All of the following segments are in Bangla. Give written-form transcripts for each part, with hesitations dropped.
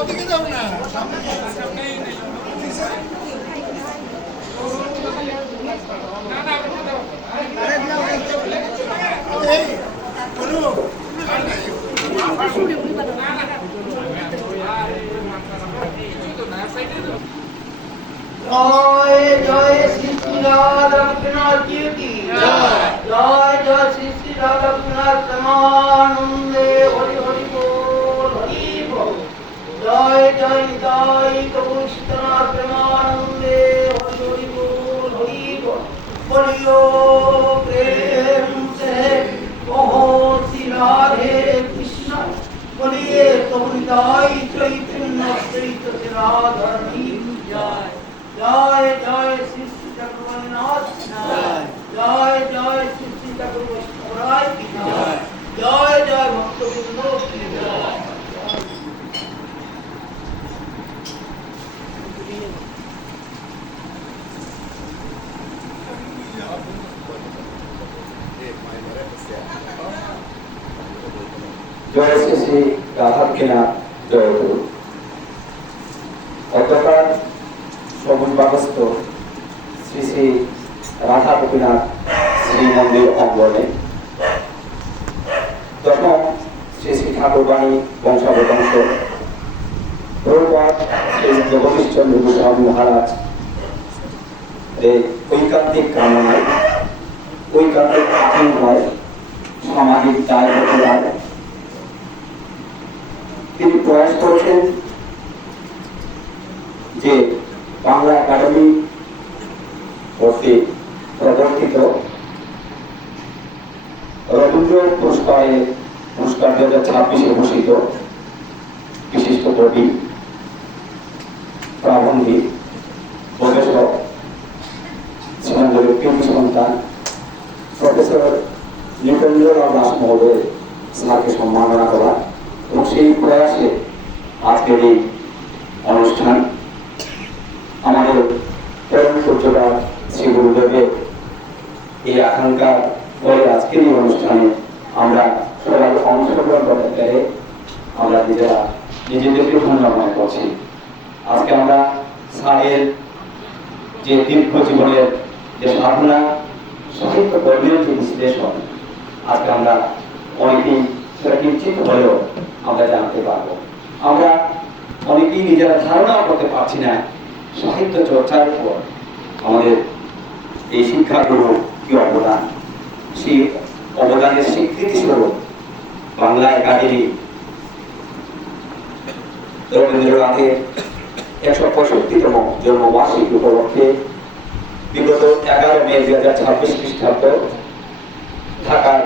ওদিকে যাও না, সামনে জয় জয় শ্রী শ্রী রাধা রঘুনাথ জি কি জয় জয় শ্রী শ্রী রাধা রঘুনাথ প্রেমানন্দে হরি হরি বল হরি বল জয় জয় জয় প্রভু সীতানাথ প্রেমানন্দে হরি হরি বল হরি বল বলিও প্রেম সে কहो শ্রী রাধে কৃষ্ণ বলিए প্রভু নিতাই চৈতন্য চৈত রাধারণী জয় জয় জয় শ্রী শ্রী জগন্নাথ জয় জয় শ্রী শ্রী জগন্নাথ কি জয় জয় জয় ভক্তবৃন্দ কি জয় জয় শ্রী শ্রী রাধারঘুনাথ জয় গুরু। অতঃপর সবুজ বাগস্থ শ্রী শ্রী রাধা গোপীনাথ শ্রী মন্দির অঙ্গনে তখন শ্রী শ্রী ঠাকুরবাণী বংশাবতংশ প্রভুপাদ শ্রী জগদীশচন্দ্র গোস্বামী মহারাজ এর ঐকান্তিক কামনায় ঐকান্তিক আকাঙ্ক্ষায় সামাজিক দায়বদ্ধতায় তিনি প্রয়াস করেছেন যে বাংলা একাডেমি কর্তৃক প্রবর্তিত রবীন্দ্র পুরস্কার 2026 ঘোষিত বিশিষ্ট কবি প্রাবন্ধিক গবেষক শ্রীমঙ্গলের কৃতি সন্তান প্রফেসর নৃপেন্দ্রনাথ দাস মহোদয় স্যারকে সম্মাননা করা এবং সেই প্রয়াসে আজকের এই অনুষ্ঠান আমাদের পরম পূজ্যপাদ শ্রী গুরুদেবের এই আকাঙ্ক্ষার ফলে আজকের এই অনুষ্ঠানে আমরা সবাই অংশগ্রহণ করতে পেরে আমরা নিজেদেরকে ধন্য মনে করছি। আজকে আমরা স্যারের যে দীর্ঘ জীবনের যে সাধনা সাহিত্য কর্মের যে বিশ্লেষণ আজকে আমরা অনেকেই সেটা নিশ্চিত হলেও আমরা জানতে পারবো। আমরা অনেকেই নিজেরা ধারণা করতে পারছি না সাহিত্য চর্চার পর আমাদের এই শিক্ষাগুরু কি অবদান, সেই অবদানের স্বীকৃতি স্বরূপ বাংলা একাডেমি রবীন্দ্রনাথের 165তম জন্মবার্ষিকী উপলক্ষে বিগত 11 মে 2026 খ্রিস্টাব্দ ঢাকার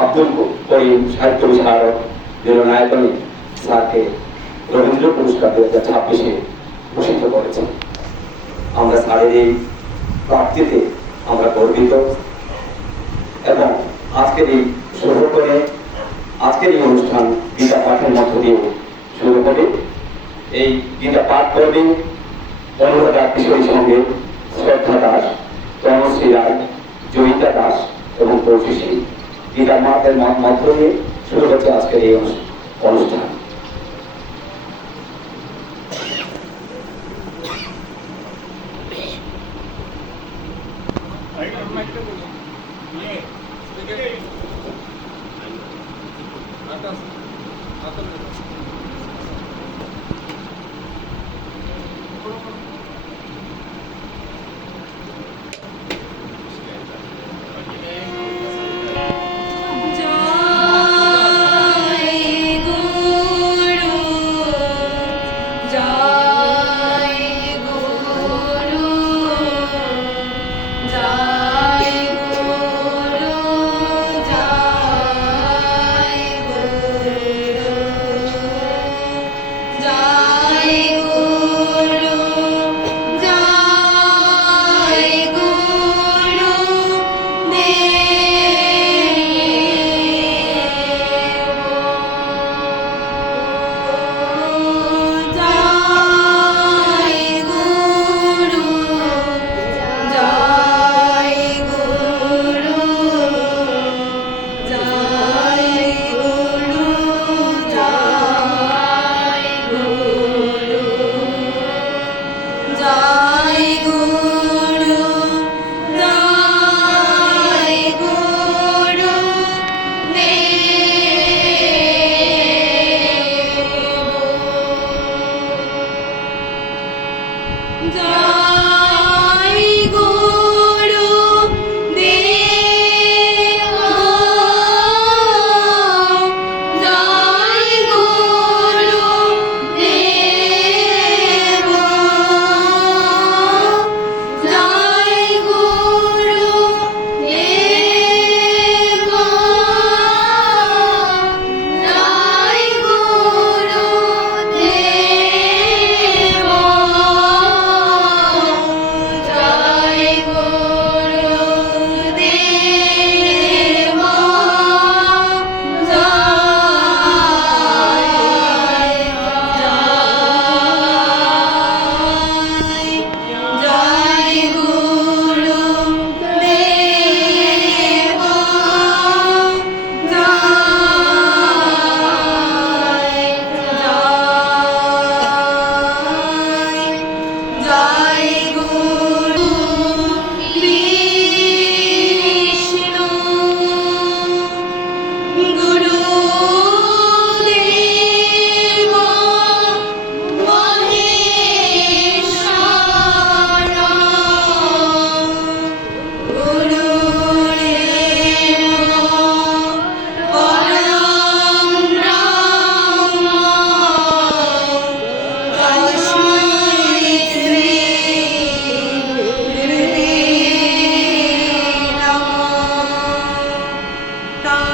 আব্দুল করিম সাহিত্য বিশারদ মিলনায়তনে স্যারকে রবীন্দ্র পুরস্কার 2026 ঘোষিত করেছে। আমরা স্যারের এই প্রাপ্তিতে আমরা গর্বিত এবং আজকের এই শুরু করে আজকের এই অনুষ্ঠান গীতা পাঠের মধ্য দিয়ে শুরু করে এই গীতা পাঠ করবে অনুরাধা কিশোরীর সঙ্গে শ্রদ্ধা দাস, তনুশ্রী রায়, জয়িতা দাস এবং কৌশিসী গীতা মাঠের মধ্য দিয়ে শুরু হচ্ছে আজকের এই অনুষ্ঠান।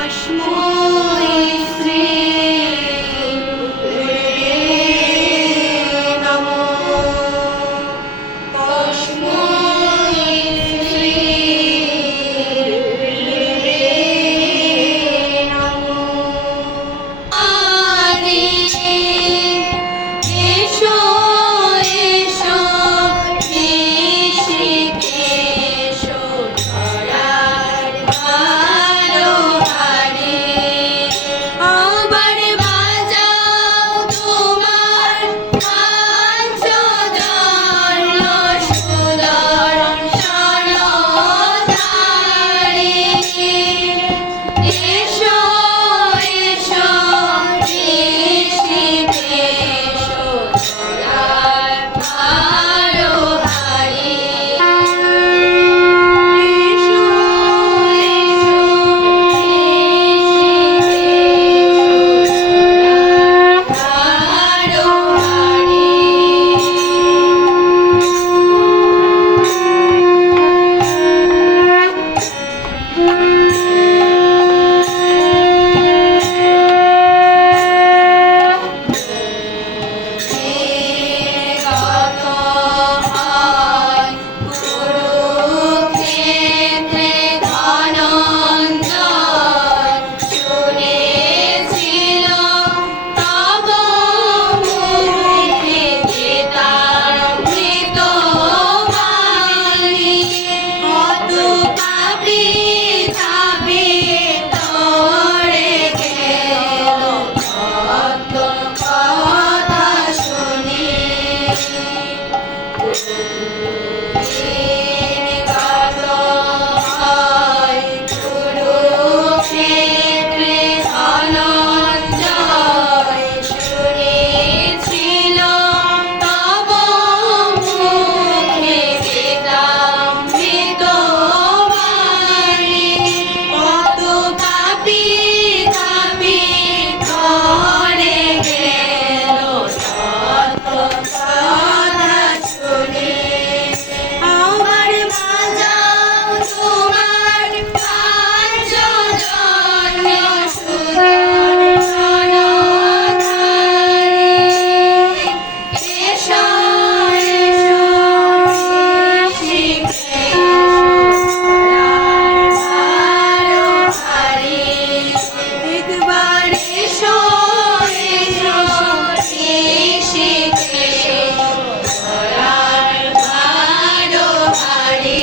তস্मै শ্রী গুরুবে নমঃ। তস্मै শ্রী গুরুবে নমঃ। আরে এসো এসো ঋষিকেশ ধরার ভালো হারে। আবার বাজাও তোমার পাঞ্চজন্য সুদর্শন ধারে। এসো এসো ঋষিকেশ ধরার ভালো হারে। এসো এসো ঋষিকেশ ধরার কুরুক্ষেত্রে ধনঞ্জয় শুনেছিল তব মুখে গীতামৃত বাণী। কত পাপী ধাপে তরে গেল কত কথা শুনি। কুরুক্ষেত্রে ধনঞ্জয় শুনেছিল তব মুখে গীতামৃত বাণী। কত পাপী ধাপে ধরে গেল কত কথা শুনি। আবার বাজাও তোমার পাঞ্চজন্য সুদর্শন ধারে। এসো এসো ঋষিকেশ ধরার ভালো হারে। একবার এসো এসো ঋষিকেশ ধরার ভালো হারে।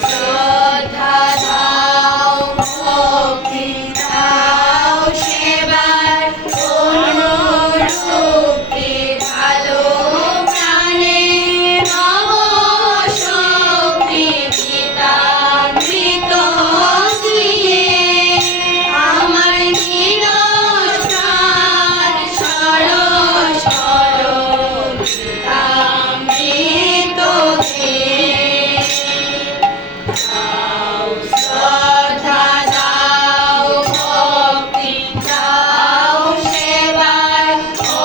শ্রদ্ধা দাও ভক্তি দাও সেবার অনুরূপে ভালো প্রাণে। নব শক্তি গীতামৃত দিয়ে আমার নিরস্ত্রাণ সরস করো গীতামৃত দিয়ে। দাও শ্রদ্ধা দাও ভক্তি দাও সেবার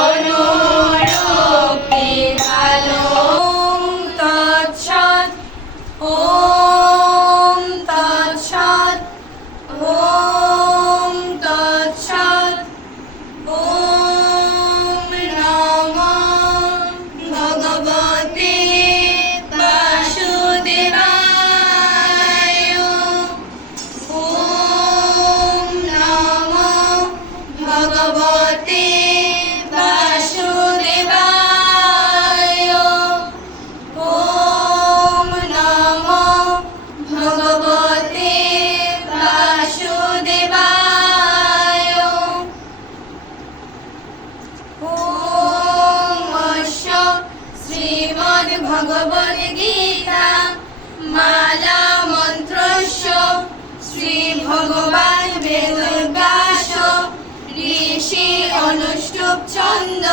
অনুরূপে ভালো। ওম তৎসৎ ওম তৎসৎ ওম তৎসৎ। ওম নমঃ ভগবতে বাসুদেবায়। ওম নমঃ ভগবতে বাসুদেবায়। ওম নমঃ ভগবতে বাসুদেবায়। ওম অস্য শ্রীমদ্ভগবদ্গীতা মালা মন্ত্রস্য শ্রীভগবান বেদব্যাস ঋষি অনুষ্ঠুপ ছন্দ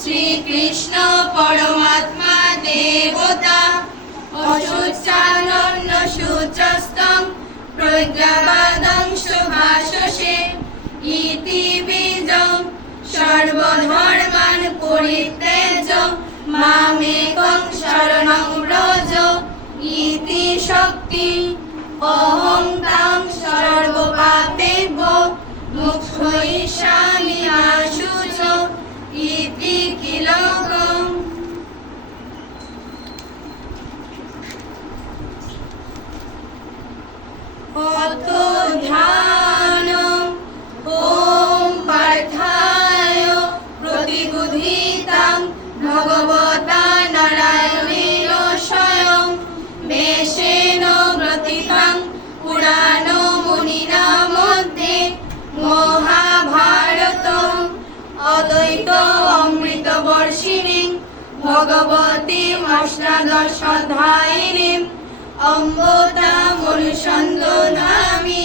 শ্রীকৃষ্ণ পরমাত্মা দেবতা অশুচানন্য সূচস্তং প্রজ্ঞাবাদং সুভাষসে ইতি বীজং সর্বধর্মান পরিত্যজ্য মামেকং শরণং ব্রজ ইতি শক্তি অহং তাং সর্বপাপেভ্যো মুক্ষয়িষ্যামি মা শুচ ইতি কিলকম। অত ধ্যান ওম পার্থায় প্রতিবুধিতাং ভগবতা নারায়ণেন স্বয়ং বেশেন গ্রথিতাং পুরাণ মুনিনা মধ্যে মহাভারতম অদ্বৈত অমৃত বর্ষিণী ভগবতীম অষ্টাদশাধ্যায়িনীম অম্বতামনুসন্দধামি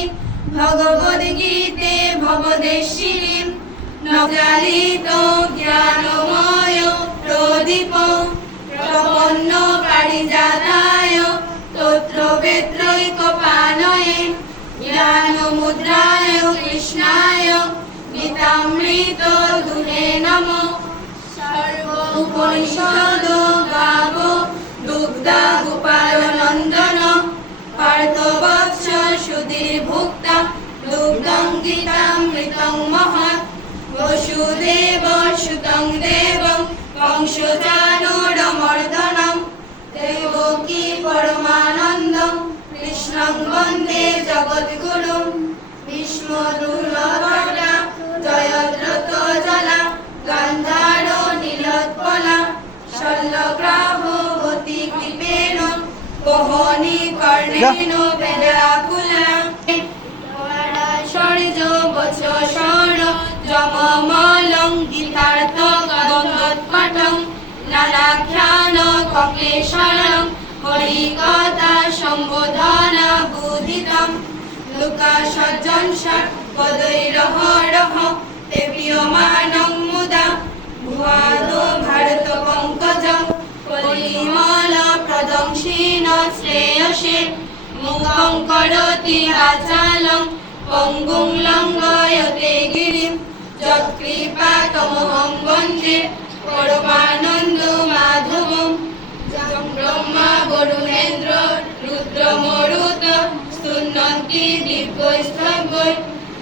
ভগবদ্গীতে ভবদেশিনীম নকালিত জ্ঞানময় প্রদীপ প্রপন্ন পারিজাতায় তত্র বেত্রৈকপাণয়ে জ্ঞানমুদ্রায় কৃষ্ণায় গীতামৃত দুহে নমঃ। সর্ব উপনিষদ গাব দুগ্ধা গোপাল নন্দন পার্থবৎস সুধীর ভুক্তা দুগ্ধং গীতামৃতং মহৎ বসুদেব সুতং দেবং কংসচাণূরমর্দনম দেবকী পরমানন্দং কৃষ্ণং বন্দে জগদ্গুরুম ভীষ্মদুর্লভা জয়দ্রথ জলা গান্ধার নীলোৎপলা শল্যগ্রাহবতী কৃপেণ বহনি কর্ণেন বেলাকুলা পরাশর্য বৎসর যমমলং গীতার্থ গঙ্গোৎপাটং নানাখ্যান ককেশরং হরিকথা সম্বোধনা বুধিতম লুকাসজ্জন ষট পदैरहरः তেপীয়মানং মুদা ভুয়াদো ভারত পঙ্কজং পরিমল প্রদংশিন শ্রেয়সে মুখং করোতি বাচালং পঙ্গুং লঙ্ঘয়তে গিরিম যৎকৃপাতমহং বন্দে পরমানন্দ মাধবম। ব্রহ্মা বরুণেন্দ্র রুদ্র মরুত স্তুন্নন্তি দিব্যৈস্তব্যৈ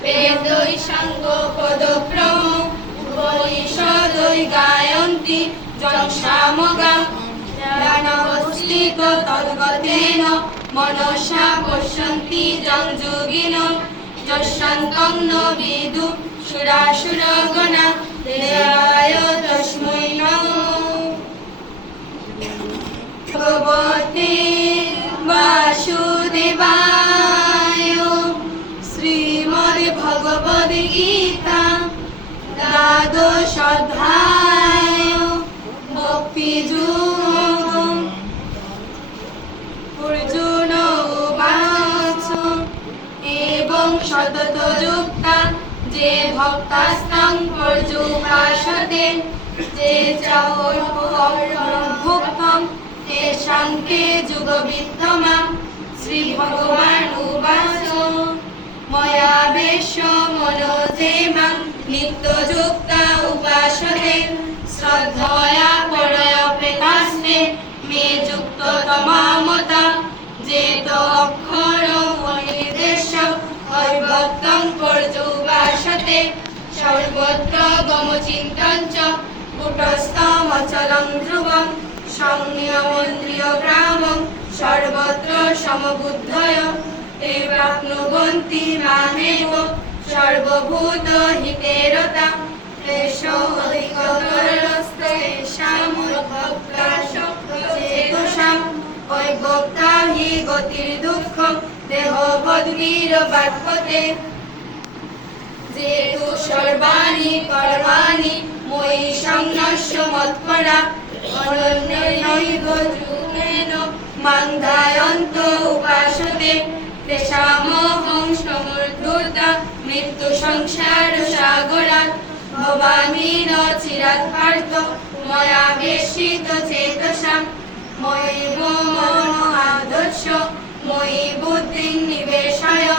বেদৈ সাঙ্গ পদক্রম উপনিষদৈ গায়ন্তি যৎসামগাং জ্ঞানবস্থিত তদ্গতেন মনসা পশ্যন্তি যং যোগিনো যস্যান্तं ন বিদু সুরাসুরগণা দেবায় তস্मै নমঃ। ভগবতে বাসুদেবায় শ্রীমদ্ ভগবদ্ গীতা দ্বাদশ অধ্যায় ভক্তিযোগ। অর্জুন উবাচ এবং সতত যুক্তা যে ভক্তাস্তাং পর্যুপাসতে যে চাহ্যভুক্তম তেষাং তে যুগবিদ্ধমা। শ্রী ভগবান উবাচ ময়াবেশ্য মনো যে মাং নিত্যযুক্তা উপাসতে শ্রদ্ধয়া পরয়পেতাস্তে মে যুক্ততমা মতা। যে তো অক্ষর অনির্দেশ অব্যক্তং পর্যুপাসতে সর্বত্র গমচিন্তং চ কুটস্থম অচলং ধ্রুবং সংযমন্দ্রিয়গ্রামং সর্বত্র সমবুদ্ধয় ते प्राप्नुवन्ति मामेव सर्वभूत हिते रता। तेषां अधिकतरस्तेषां भक्ताशक्तचेतसां वैभक्ता हि गतिर्दुःखं देहवद्भिर्बाधते। जे तु सर्वाणि कर्माणि मयि संन्यस्य मत्परा अनन्यैव योगेन मां ध्यायन्तो उपासते तेषामहं समूर्ध्वता मृत्युसंसारसागरात् भवामि न चिरात् पार्थ मया वेशितचेतसां मयैव मनो आदर्श मयि बुद्धिं निवेशय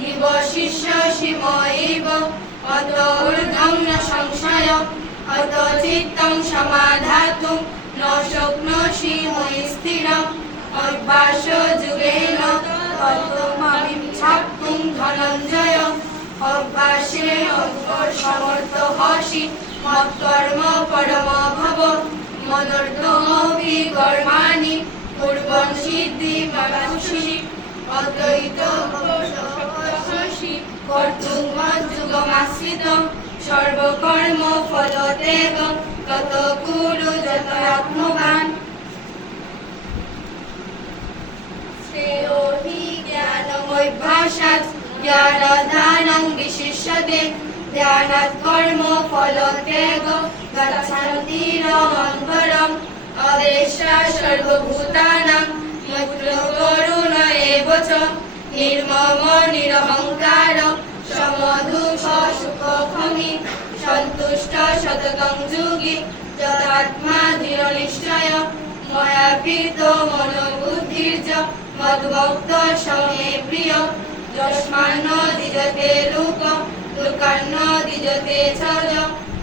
निवशिष्यसि मयैव अत ऊर्ध्वं न संशय। অত চিত্তং সমাধাতুং ন শক্নোষি ময়ি স্থিরম অভ্যাস যুগেন তত্ত্বমবিচ্ছাপ্তুং ধনঞ্জয় অভ্যাসে সমর্থ হসি মৎকর্ম পরম ভব মদর্থমপি কর্মাণি কুর্বন সিদ্ধি বাবাসুষি অদ্বৈত কর্তুং মজ্জুগমাশ্রিতং সর্বকর্ম ফলতেগং তত কুরু যত আত্মবান শ্রেয়ো হি জ্ঞানমভ্যাসাৎ জ্ঞানদানং বিশিষ্যতে ধ্যানাৎ কর্ম ফলতেগ গচ্ছন্তিরমঙ্গলম অদেষ্টা সর্বভূতানাং মৈত্র করুণ এব চ নির্মম নিরহংকার সমদুঃখ সুখক্ষমী সন্তুষ্ট সততং যুগি যদাত্মা দৃঢ়নিশ্চয় ময়া প্রীত মনোবুদ্ধির্য মদ্ভক্ত সমে প্রিয় যস্মান্ন দ্বিজতে লোক লোকান্ন দ্বিজতে ছজ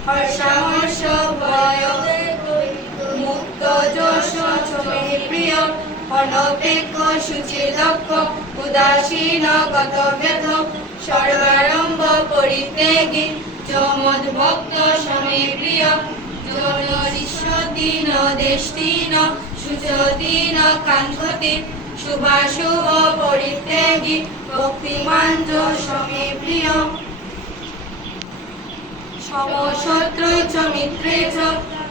হর্ষামর্ষ ভয় মুক্ত যশ ছমে প্রিয় অনপেক্ষ শুচির দক্ষ উদাসীন গত ব্যথ সর্বারম্ভ পরিত্যাগী যমদ্ভক্ত সমে প্রিয় জনরিষ্যতি ন দেষ্টি ন সুচতি ন কাঙ্ক্ষতি শুভাশুভ পরিত্যাগী ভক্তিমান সমে প্রিয় সমশত্রু চ মিত্রে চ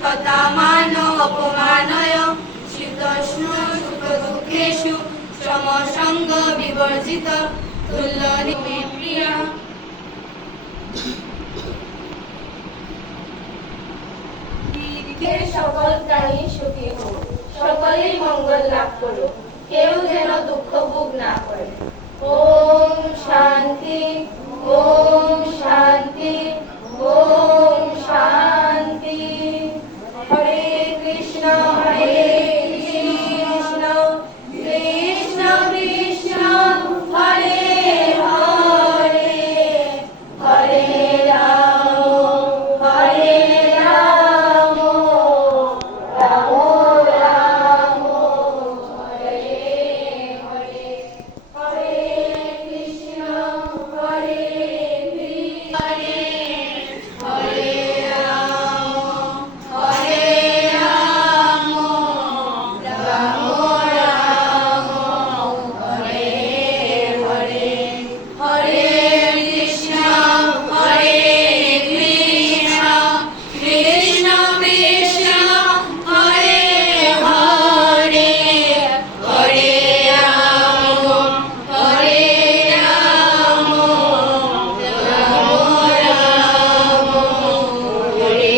তথা মান অপমানয় শীতোষ্ণ সুখ দুঃখেষু সমসঙ্গ বিবর্জিত তুল্য নিমে প্রিয়া পৃথিবীর সকল প্রাণী সুখী হোক, সকলেই মঙ্গল লাভ করুক, কেউ যেন দুঃখ ভোগ না করে। ওম শান্তি, ওম শান্তি, ওম শান্তি। হরে কৃষ্ণ, হরে কৃষ্ণ, কৃষ্ণ কৃষ্ণ হরে হরে, হরে রাম, হরে রাম, রাম রাম হরে হরে, হরে কৃষ্ণ, হরে কৃষ্ণ, হরে রাম, হরে রাম, রাম রাম হরে হরে, হরে কৃষ্ণ, হরে কৃষ্ণ, কৃষ্ণ কৃষ্ণ হরে হরে, হরে রাম, হরে রাম, রাম রাম হরে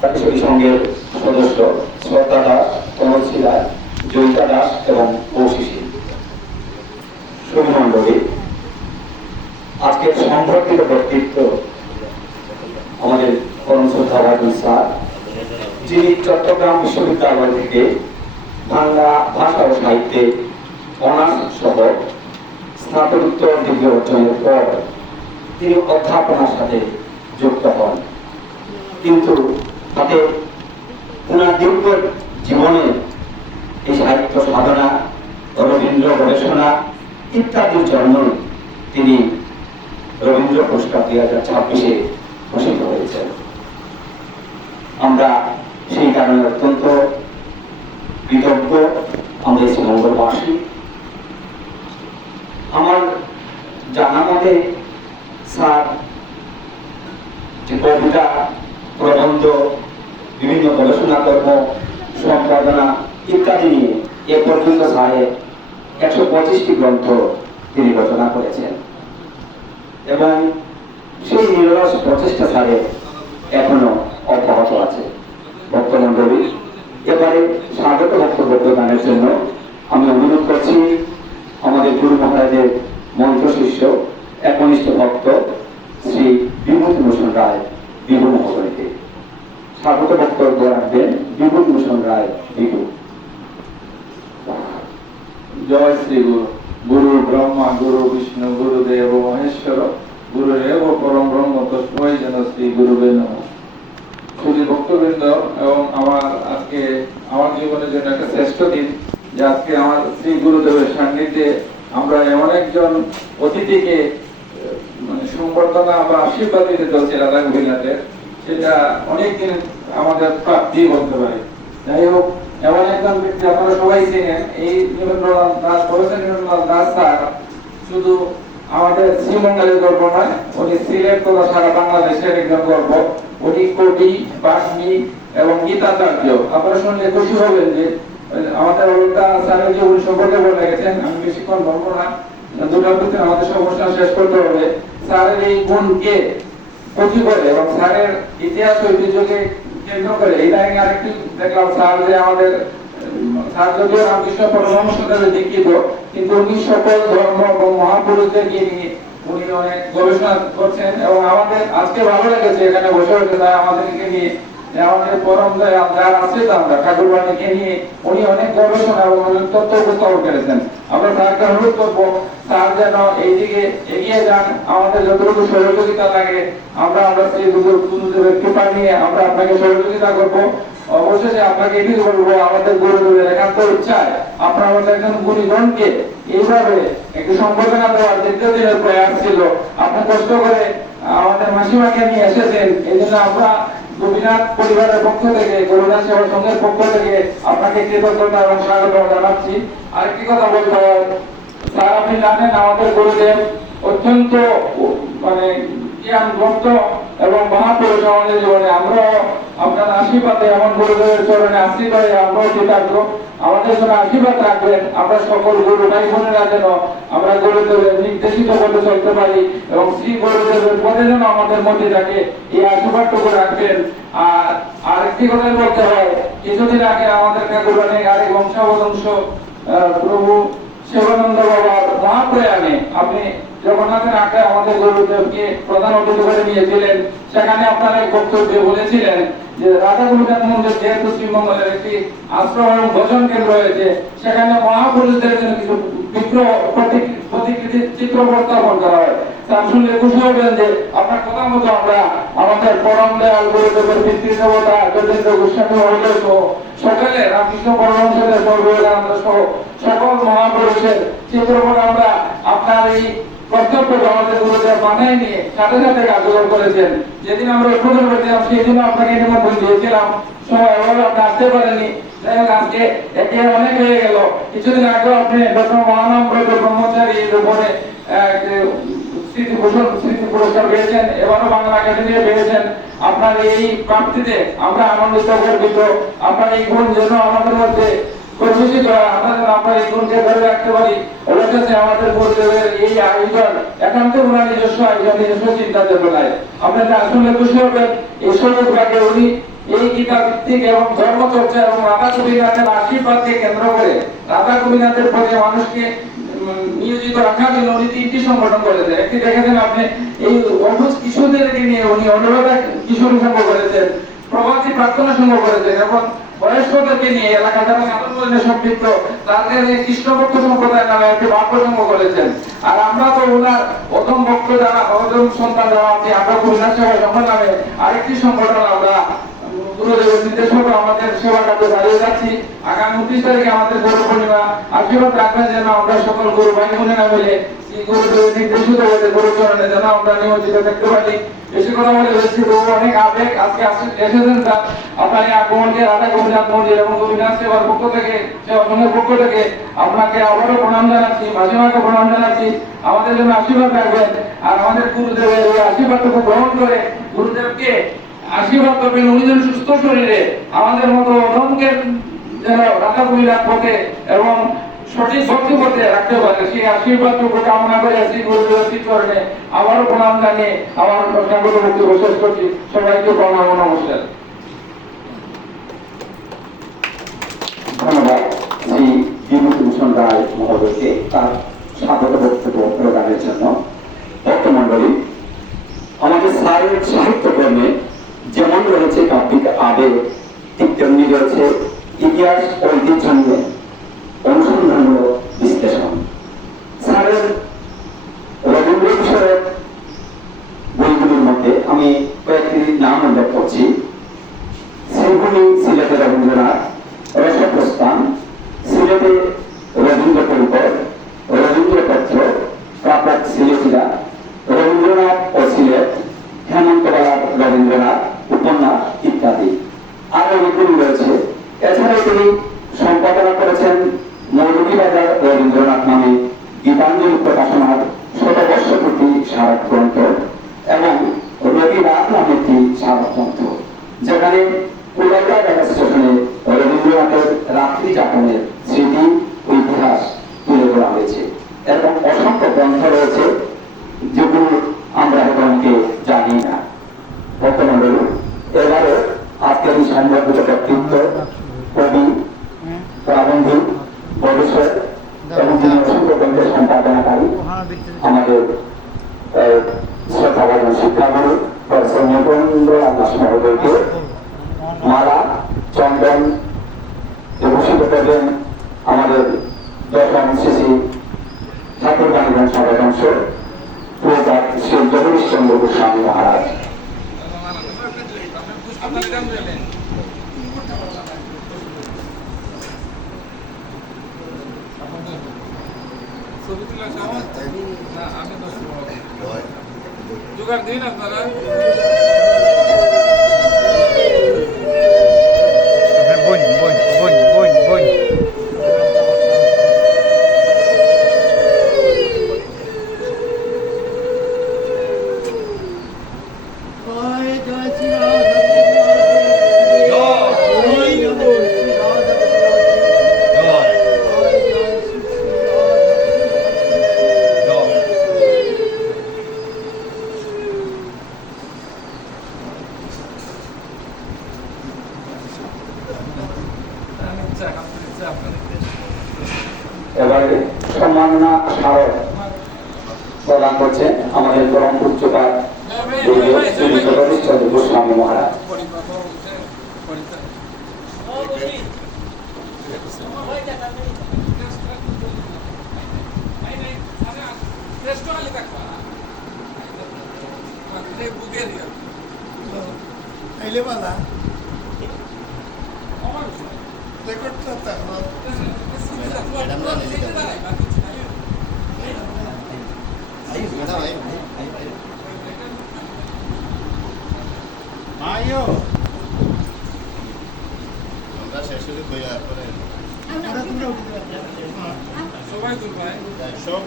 প্রাতিষ্ঠানিক সংঘের সদস্য শ্রদ্ধা দাস, তনশ্রী দাস, জয়িতা দাস এবং কৌশিশী সুবিমণ্ডলী। আজকের সংবর্ধিত ব্যক্তিত্ব আমাদের পরম শ্রদ্ধা ভাজন স্যার, যিনি চট্টগ্রাম বিশ্ববিদ্যালয় থেকে বাংলা ভাষা ও সাহিত্যে অনার্স সহ স্নাতকোত্তর ডিগ্রি অর্জনের পর তিনি অধ্যাপনার সাথে যুক্ত হন। কিন্তু তাতে ওনার দীর্ঘ জীবনে এই সাহিত্য সাধনা, রবীন্দ্র গবেষণা ইত্যাদির জন্য তিনি রবীন্দ্র পুরস্কার 2026-এ ঘোষিত হয়েছেন। আমরা সেই কারণে অত্যন্ত কৃতজ্ঞ, আমরা এই মঙ্গলবাসী। আমার জানা মতে স্যার যে কবিতা, প্রবন্ধ, বিভিন্ন গবেষণা কর্ম, সম্পাদনা ইত্যাদি নিয়ে এ পর্যন্ত স্যারের 125টি গ্রন্থ তিনি রচনা করেছেন এবং সেই নিরলস প্রচেষ্টা স্যারের এখনো অব্যাহত আছে। ভক্তমণ্ডলী, এবারে স্বাগত বক্তব্য প্রদানের জন্য আমি অনুরোধ করছি আমাদের গুরু মহারাজের মন্ত্র শিষ্য একনিষ্ঠ ভক্ত শ্রী বিভূতিভূষণ রায় বিভু মহোদয়কে। স্বাগত বক্তব্য রাখবেন বিভূতিভূষণ রায় বিভু। জয় শ্রী গুরু। গুরু ব্রহ্মা, গুরু বিষ্ণু, গুরুদেব মহেশ্বর, গুরুবে নমঃ। শুধু ভক্তবৃন্দ এবং আজকে আমার জীবনের জন্য একটা শ্রেষ্ঠ দিন যে আজকে আমার শ্রী গুরুদেবের সান্নিধ্যে আমরা এমন একজন অতিথিকে মানে সংবর্ধনা বা আশীর্বাদ দিতে চলছে রাধা গোবিন্দের, সেটা অনেকদিন আমাদের প্রাপ্তি বলতে পারে। যাই হোক, এমন একজন ব্যক্তি আপনারা সবাই চেনেন, এই নীরেন্দ্রনাথ দাস, প্রফেসর নীরেন্দ্রনাথ দাস স্যার শুধু আমাদের শ্রীমঙ্গলের গর্ব নয়, উনি সিলেট তথা সারা বাংলাদেশের একজন গর্ব। উনি কবি, বাগ্মী এবং গীতাচার্য। আপনারা শুনলে খুশি হবেন যে আমাদের অলঙ্কা স্যারের যে উনি সম্পর্কে বলে গেছেন, আমি বেশিক্ষণ বলবো না, দুটার ভিতরে আমাদের সমস্যা শেষ করতে হবে। স্যারের এই গুণকে প্রতি করে এবং স্যারের ইতিহাস ঐতিহ্যকে কেন্দ্র করে এই লাইনে আরেকটি দেখলাম, স্যার যে আমাদের স্যার যদিও রামকৃষ্ণ পরমহংসদেবে দীক্ষিত, কিন্তু উনি সকল ধর্ম এবং মহাপুরুষদেরকে নিয়ে উনি অনেক গবেষণা করছেন এবং আমাদের আজকে ভালো লেগেছে এখানে বসে বসে তাই আমাদেরকে নিয়ে আমাদের পরম দয়াল যার আছে আমরা ঠাকুরবাণীকে নিয়ে উনি অনেক গবেষণা এবং অনেক তথ্য উপস্থাপন করেছেন। আমরা স্যারকে অনুরোধ করবো স্যার যেন এইদিকে এগিয়ে যান, আমাদের যতটুকু সহযোগিতা লাগে আমরা সেই গুরুদেবের কৃপা নিয়ে আমরা আপনাকে সহযোগিতা করবো। অবশেষে আপনাকে এটি বলবো, আমাদের গুরুদেবের একান্ত ইচ্ছায় আপনার মতো একজন গুণীজনকে এইভাবে একটু সম্বোধনা দেওয়ার দ্বিতীয় দিনের প্রয়াস ছিল। আপনি কষ্ট করে আমাদের মাসিমাকে নিয়ে এসেছেন, এই জন্য আমরা গোপীনাথ পরিবারের পক্ষ থেকে, গুরুনাথ সেবা সংঘের পক্ষ থেকে আপনাকে কৃতজ্ঞতা এবং স্বাগত জানাচ্ছি। আরেকটি কথা বলতে হয়, স্যার আপনি জানেন আমাদের গুরুদেব অত্যন্ত মানে জ্ঞানবন্ত এবং মহাপুরুষ আমাদের জীবনে। আমরা আপনার আশীর্বাদে এমন গুরুদেবের চরণে আশীর্বাদে আমরাও কৃতজ্ঞ। আমাদের জন্য আশীর্বাদ রাখবেন, আমরা সকল গুরু ভাই বোনেরা যেন আমরা গুরুদেবের নির্দেশিত পথে চলতে পারি এবং শ্রী গুরুদেবের পথে যেন আমাদের মধ্যে থাকে, এই আশীর্বাদটুকু রাখবেন। আর আরেকটি কথাই বলতে হয়, কিছুদিন আগে আমাদের ঠাকুরবাণী আরেক বংশাবদংশ প্রভু শিবানন্দ বাবার মহাপ্রয়াণে আপনি জগন্নাথের আখড়ায় আমাদের গুরুদেবকে প্রধান অতিথি করে নিয়েছিলেন। সেখানে আপনারা এক বক্তব্যে বলেছিলেন যে রাধা গোবিন্দ মন্দির যেহেতু শ্রীমঙ্গলের একটি আশ্রম এবং ভজন কেন্দ্র রয়েছে, সেখানে মহাপুরুষদের জন্য কিছু বিগ্রহ প্রতিকৃতি চিত্র উপস্থাপন করা হয়। তার শুনলে খুশি হবেন যে আপনার কথা মতো আমরা আমাদের পরম দয়াল গুরুদেবের পিতৃদেবতা যতীন্দ্র গোস্বামী মহোদয় সহ সকালে রামকৃষ্ণ পরমহংসদেব সর্ববেদান্ত সহ সকল মহাপুরুষের চিত্রপট আমরা আপনার এই কর্তব্য আমাদের গুরুদেব মাথায় নিয়ে সাথে সাথে কার্যকর করেছেন। যেদিন আমরা উদ্বোধন করেছিলাম সেই দিন আপনাকে নিমন্ত্রণ দিয়েছিলাম, সময় অভাবে আপনি আসতে পারেননি। যাই হোক, আজকে একে অনেক হয়ে গেল। কিছুদিন আগেও আপনি ডক্টর মহানম্রত ব্রহ্মচারী এর উপরে স্মৃতি পুরস্কার পেয়েছেন, এবারও বাংলা একাডেমি পেয়েছেন। আপনার এই প্রাপ্তিতে আমরা আনন্দিত গর্বিত। আপনার এই গুণ যেন আমাদের মধ্যে প্রতিষ্ঠিত হয়, আমরা যেন আপনার এই গুণকে ধরে রাখতে পারি। অবশেষে আমাদের গুরুদেবের এই আয়োজন একান্ত ওনার নিজস্ব আয়োজন, নিজস্ব চিন্তা চেতনায়। আপনারা আসলে খুশি হবেন এই সৌভাগ্যে উনি এই গীতা ভিত্তিক এবং ধর্মচর্চা এবং রাধা গোবিন্দের আশীর্বাদকে কেন্দ্র করে রাধা গোবিন্দের প্রতি মানুষকে নিয়োজিত রাখার জন্য উনি 3টি সংগঠন করেছেন। একটি দেখেছেন আপনি এই অবুজ কিশোরদেরকে নিয়ে উনি অনুরাধা কিশোরী সংঘ করেছেন, প্রবাসী প্রার্থনা সংঘ করেছেন এবং বয়স্কদেরকে নিয়ে এলাকা যারা আন্দোলনে সম্পৃক্ত তাদের এই কৃষ্ণভক্ত সম্প্রদায় নামে একটি বাক্য সংঘ করেছেন। আর আমরা তো ওনার প্রথম ভক্ত যারা অধম সন্তান যারা আছে, আমরা গুরুনাথ সেবা সংঘ নামে আরেকটি সংগঠন আমরা গুরুদেবের নির্দেশ মতো আমাদের সেবা কাজে চালিয়ে যাচ্ছি। আগামী 29 তারিখে আমাদের গুরু পূর্ণিমা, আশীর্বাদ রাখবেন যেন আমরা সকল গুরু ভাই বোনেরা মিলে এই গুরুদেবের নির্দেশিত হতে গুরুচরণে যেন আমরা নিয়োজিত থাকতে পারি। বেশি কথা বলে বেশি অনেক আবেগ আজকে এসেছেন স্যার। আপনার এই আগমনকে রাধা গোবিন্দ মন্দির এবং গোবিন্দ সেবার পক্ষ থেকে, সেবা সংঘের পক্ষ থেকে আপনাকে আবারও প্রণাম জানাচ্ছি, মাঝিমাকে প্রণাম জানাচ্ছি। আমাদের জন্য আশীর্বাদ রাখবেন আর আমাদের গুরুদেবের এই আশীর্বাদটুকু গ্রহণ করে গুরুদেবকে আশীর্বাদ করবেন উনি যেন সুস্থ শরীরে আমাদের মতো অধমকে যেন রাধা গোবিন্দ পথে এবং সঠিক ভক্তি পথে রাখতে পারে, সেই আশীর্বাদটুকু কামনা করে শ্রী গুরুদেবের চরণে আবারও প্রণাম জানিয়ে আমার প্রশ্নগুলো বক্তব্য শেষ করছি। সবাইকে প্রণাম ও নমস্কার। ধন্যবাদ শ্রী বিভূতিভূষণ রায় মহোদয়কে তার স্বাগত বক্তব্য প্রদানের জন্য। ভক্তমণ্ডলী, আমাদের স্যারের সাহিত্যকর্মে যেমন রয়েছে কাব্যিক আবেগ, ঠিক তেমনি রয়েছে ইতিহাস ঐতিহ্য নিয়ে অনুসন্ধানমূলক বিশ্লেষণ। স্যারের রবীন্দ্র বিষয়ক বইগুলির মধ্যে আমি কয়েকটি এখানে কলকাতা রেল স্টেশনে রবীন্দ্রনাথের রাত্রি যাপনের স্মৃতি ও ইতিহাস তুলে ধরা হয়েছে। এবং অসংখ্য গ্রন্থ রয়েছে যেগুলো আমরা এখনকে জানি না। বর্তমানে এবারে আজকের এই সংবর্ধিত ব্যক্তিত্ব কবি, প্রাবন্ধিক, গবেষক এবং যিনি অসংখ্য গ্রন্থের সম্পাদনাকারী আমাদের শ্রদ্ধাভাজন শিক্ষাগুরু প্রফেসর মুকুন্দ্রনাথ দাস মহোদয়কে মালা, চন্দন ভূষিত করবেন আমাদের দশম শ্রী ঠাকুরবাণীগঞ্জ সভাংশ প্রজাত শ্রী জগদীশচন্দ্র গোস্বামী মহারাজ। জোগাড় দিন আপনারা। জয় জয় শ্রী রাধা এবারে সম্মাননা স্মারক প্রদান করছেন আমাদের পরম পূজ্যপাদ শ্রী জগদীশচন্দ্র গোস্বামী মহারাজ। আইলে বালা রেকর্ড করতে হবে আয়ো আমরা শেষ হলে কইয়া করে সবাই তুল ভাই। সব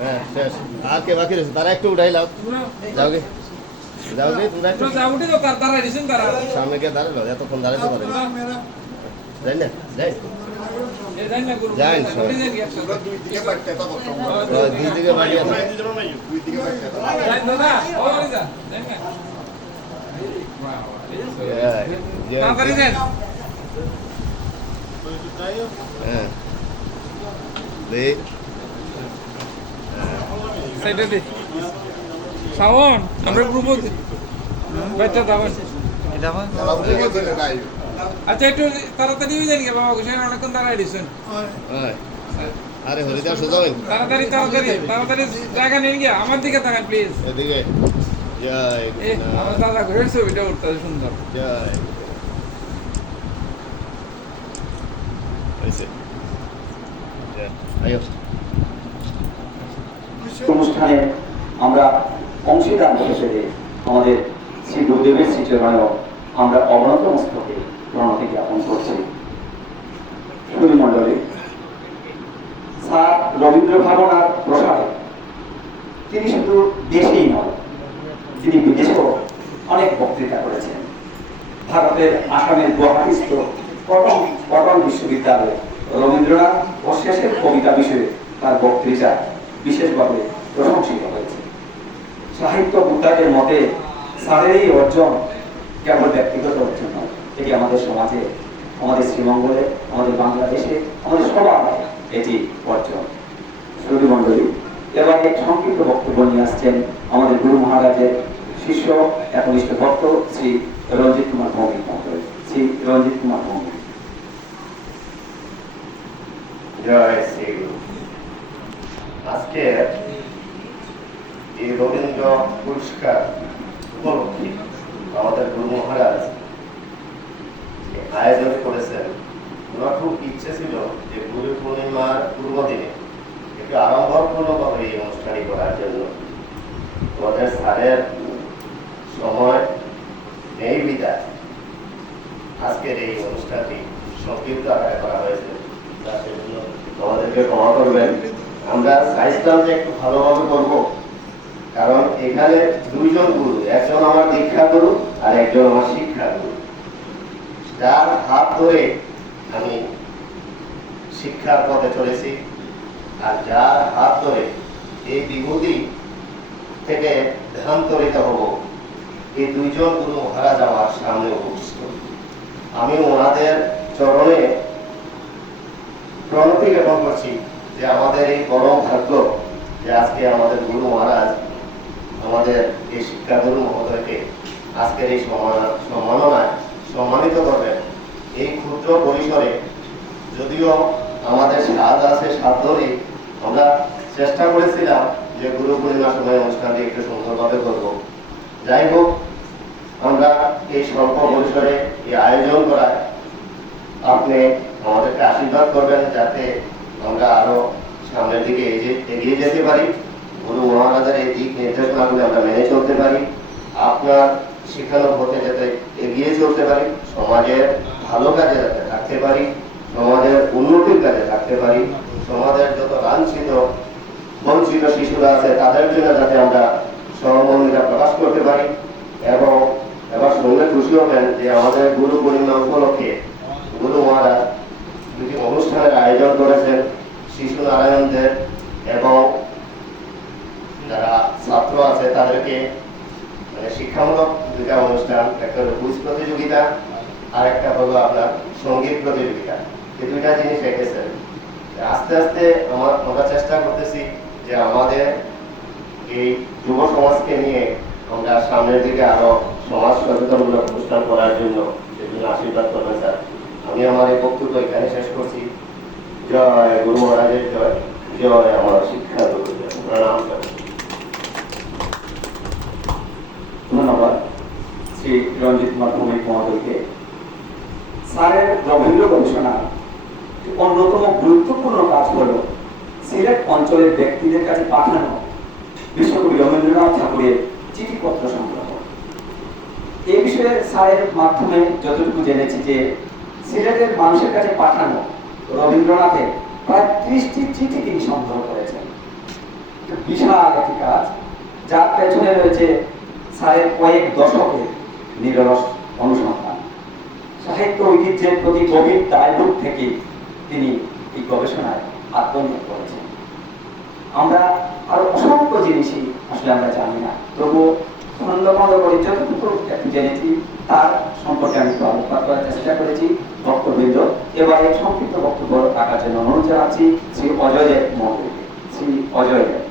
হ্যাঁ শেষ আর কে বাকি রয়েছে তারা একটু উঠাই লাও যাওগে যাওগে তোমরা একটু যা উঠে তো তার এডিশন তারা সামনে গিয়ে দাঁড়ালো এতক্ষণ দাঁড়াতে পারে যাই না যাই এ জানি না গুরু যাই উঠে যান কি একসাথে। দুই দিকে বাড়ি আছে যাই দাদা ও বাড়ি যা যাই না তাড়াতাড়ি যান। হ্যাঁ লে সাইডে দে শাওন আমরা গ্রুপে বাচ্চা দাবান আচ্ছা একটু তাড়াতাড়ি হয়ে যান কি বাবা গোসাই অনেকক্ষণ দাঁড়ায় দিয়েছেন। আরে হরিদাস সোজা হই তাড়াতাড়ি তাড়াতাড়ি তাড়াতাড়ি জায়গা নিন গিয়া আমার দিকে তাকান প্লিজ। এদিকে জয় এ আমার দাদা ঘরের ছবিটা উঠতে সুন্দর। জয় হয়েছে আয়ো অনুষ্ঠানে আমরা অংশীদার হিসেবে আমাদের শ্রী গুরুদেবের শ্রীচরণেও আমরা অবনত মস্তকে প্রণতি জ্ঞাপন করছি। সুধী মণ্ডলী, স্যার রবীন্দ্র ভাবনার প্রসারে তিনি শুধু দেশেই নয়, তিনি বিদেশেও অনেক বক্তৃতা করেছেন। ভারতের আসামের গুয়াহাটিস্থ কটন বিশ্ববিদ্যালয়ে রবীন্দ্রনাথ ও শেষের কবিতা বিষয়ে তার বক্তৃতা বিশেষভাবে প্রশংসিত হয়েছে। সাহিত্য উদ্যোগের মতে স্যারের এই অর্জন কেবল ব্যক্তিগত অর্জন নয়, এটি আমাদের সমাজে, আমাদের শ্রীমঙ্গলে, আমাদের বাংলাদেশে, আমাদের সবার এটি অর্জন। সুধী মণ্ডলী, এবার এক সংক্ষিপ্ত বক্তব্য নিয়ে আসছেন আমাদের গুরু মহারাজের শিষ্য একনিষ্ঠ ভক্ত শ্রী রঞ্জিত কুমার ভৌমিক মহোদয়। শ্রী রঞ্জিত কুমার ভৌমিক। জয় শ্রীগুরু। আজকে এই রবীন্দ্র পুরস্কার উপলক্ষে আমাদের গুরু মহারাজ আয়োজন করেছেন। ওনার খুব ইচ্ছে ছিল যে গুরু পূর্ণিমার পূর্ব দিনে একটু আড়ম্বরপূর্ণভাবে এই অনুষ্ঠানটি করার জন্য। আমাদের স্যারের সময় নেই বিদায় আজকের এই অনুষ্ঠানটি সংক্ষিপ্ত আকারে করা হয়েছে, তা সেজন্য আমাদেরকে ক্ষমা করবেন। আমরা চাইছিলাম যে একটু ভালোভাবে করব, কারণ এখানে দুইজন গুরু, একজন আমার দীক্ষা গুরু আর একজন আমার শিক্ষা গুরু, যার হাত ধরে আমি শিক্ষার পথে চলেছি আর যার হাত ধরে এই বিভূতি থেকে ধ্যানান্তরিত হব, এই দুইজন গুরু মহারাজ আমার সামনে উপস্থিত। আমি ওনাদের চরণে প্রণতি জ্ঞাপন করছি যে আমাদের এই পরম ভাগ্য যে আজকে আমাদের গুরু মহারাজ আমাদের এই শিক্ষাগুরু মহোদয়কে আজকের এই সম্মাননায় সম্মানিত করবেন। এই ক্ষুদ্র পরিসরে যদিও আমাদের স্বাদ আছে, সাধ্য নেই, আমরা চেষ্টা করেছিলাম যে গুরু পূর্ণিমার সময় অনুষ্ঠানটি একটু সুন্দরভাবে করব। যাই হোক, আমরা এই স্বল্প পরিসরে এই আয়োজন করায় আপনি আমাদেরকে আশীর্বাদ করবেন যাতে আমরা আরো সামনের দিকে এগিয়ে যেতে পারি, গুরু মহারাজের এই দিক নির্দেশনাগুলো আমরা মেনে চলতে পারি, আপনার শিক্ষানোর পথে যাতে এগিয়ে চলতে পারি, সমাজের ভালো কাজে যাতে থাকতে পারি, সমাজের উন্নতির কাজে থাকতে পারি, সমাজের যত লাঞ্ছিত বঞ্চিত শিশুরা আছে তাদের জন্য যাতে আমরা সহমর্মিতা প্রকাশ করতে পারি। এবং এবার শুনলে খুশি হবেন যে আমাদের গুরু পূর্ণিমা উপলক্ষে গুরু মহারাজ দুটি অনুষ্ঠানের আয়োজন করেছেন শিশু নারায়ণদের এবং যারা ছাত্র আছে তাদেরকে শিক্ষামূলক দুইটা অনুষ্ঠান, একটা হলো কুইজ প্রতিযোগিতা আর একটা হলো আপনার সঙ্গীত প্রতিযোগিতা। এই দুইটা জিনিস রেখেছেন। আস্তে আস্তে আমরা চেষ্টা করতেছি যে আমাদের এই যুব সমাজকে নিয়ে আমরা সামনের দিকে আরো সমাজ সচেতনমূলক অনুষ্ঠান করার জন্য সেজন্য আশীর্বাদ করবেন স্যার। আমি আমার এই বক্তব্য এখানে শেষ করছি। জয় গুরু মহারাজের জয়, জয় আমার শিক্ষা গুরু, প্রণাম। ধন্যবাদ শ্রী রঞ্জিত মাধ্যমিক মহোদয়কে। স্যারের রবীন্দ্র গবেষণা অন্যতম গুরুত্বপূর্ণ কাজ হল সিলেট অঞ্চলের ব্যক্তিদের কাছে পাঠানো বিশ্বকবি রবীন্দ্রনাথ ঠাকুরের চিঠিপত্র সংগ্রহ। এই বিষয়ে স্যারের মাধ্যমে যতটুকু জেনেছি যে সিলেটের মানুষের কাছে পাঠানো রবীন্দ্রনাথের প্রায় 30টি চিঠি তিনি সংগ্রহ করেছেন। বিশাল একটি কাজ, যার পেছনে রয়েছে স্যারের কয়েক দশকের নিরলস অনুসন্ধান। সাহিত্য ঐতিহ্যের প্রতি গভীর দায়বোধ থেকে তিনি এই গবেষণায় আত্মনিয়োগ করেছেন। আমরা আরো অসংখ্য জিনিসই আসলে আমরা জানি না, তবুও খন্ড করে যতটুকু একটু জেনেছি তার সম্পর্কে আমি একটু আলোকপাত করার চেষ্টা করেছি। ভক্তবৃন্দ, এবারে সংক্ষিপ্ত বক্তব্য রাখার জন্য অনুরোধ জানাচ্ছি শ্রী অজয় দেব মহোদয়কে। শ্রী অজয় দেব।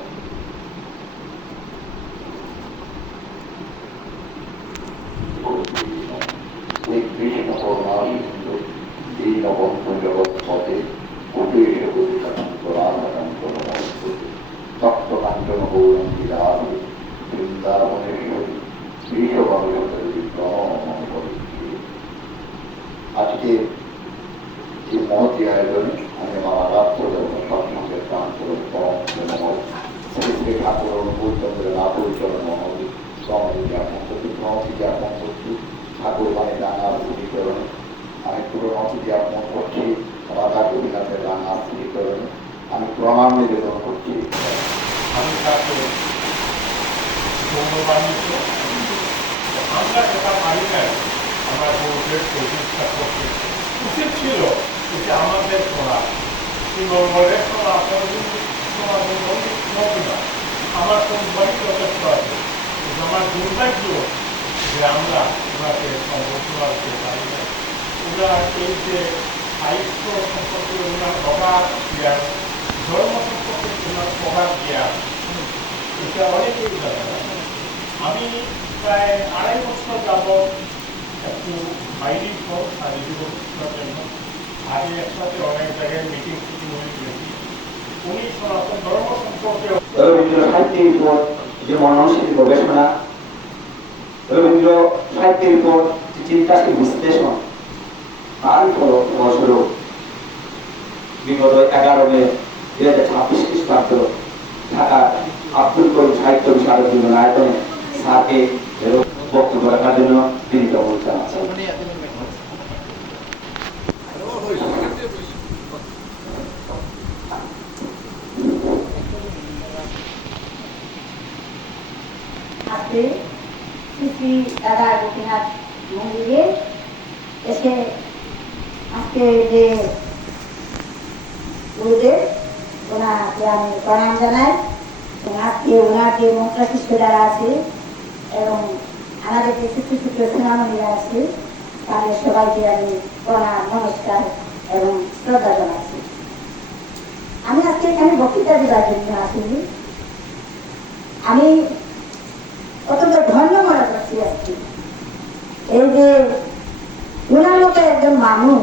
আজকে এই মহতি আয়োজনে আমি আমার রাষ্ট্র সৎসঙ্গের প্রান্তর শ্রী ঠাকুর অনুভূতন্ত্রের আপরিচরণ মহতি সমাধি জ্ঞাপন করছি, মহতি জ্ঞাপন করছি ঠাকুর মানে রাঙার শ্রীকরণে। আমি পুরো মহতি জ্ঞাপন করছি রাধা গোপীনাথের রাঙার শ্রীকরণে। আমি প্রণাম নিবেদন করছি। আমি তাকে গৌরবান্বিত। আমরা এটা পারি না, আমরা গৌরবের প্রতিষ্ঠা করতে উচিত ছিল, এটা আমাদের করা। এই গৌরবের করা আপনার সমাজের হবে না। আমার কোম্পানি যথেষ্ট আছে, কিন্তু আমার দুর্ভাগ্য যে আমরা ওনাকে সংগঠন করতে পারি না। ওরা এই যে সাহিত্য সম্পর্কে ওনার অগাধ জ্ঞান, ধর্ম সম্পর্কে ওনার অগাধ জ্ঞান, এটা অনেকেই জানে না। আমি প্রায় 2.5 বছর যাবৎ একটু বাইরের পর শারীরিক অসুস্থতার জন্য আগে একসাথে অনেক জায়গায় মিটিং হয়ে গেছি। উনি সনাতন ধর্ম সম্পর্কে রবীন্দ্র সাহিত্যের উপর যে মননশীল গবেষণা, রবীন্দ্র সাহিত্যের উপর যে চিন্তাশীল বিশ্লেষণ, তার ফলস্বরূপ বিগত 11 মে 2026 খ্রিস্টাব্দ ঢাকার আব্দুল করিম সাহিত্য বিশারদ মিলনায়তনে স্যারকে বক্তব্য রাখার জন্য বিনীত অনুরোধ জানাচ্ছি। আজকে শ্রী দাদা গোপীনাথ মন্দিরে এসে আজকে যে গুরুদেব ওনাকে আমি প্রণাম জানাই এবং আজকে ওনার যে মন্ত্র শিষ্য যারা আছে এবং আমাদের যে ছোট্ট ছোট্ট সুনামণীরা আছে তাদের সবাইকে আমি প্রণাম নমস্কার এবং শ্রদ্ধা জানাচ্ছি। আমি আজকে এখানে বক্তৃতা দেওয়ার জন্য আসিনি, আমি অত্যন্ত ধন্য মনে করছি আজকে এই যে ওনার মতো একজন মানুষ,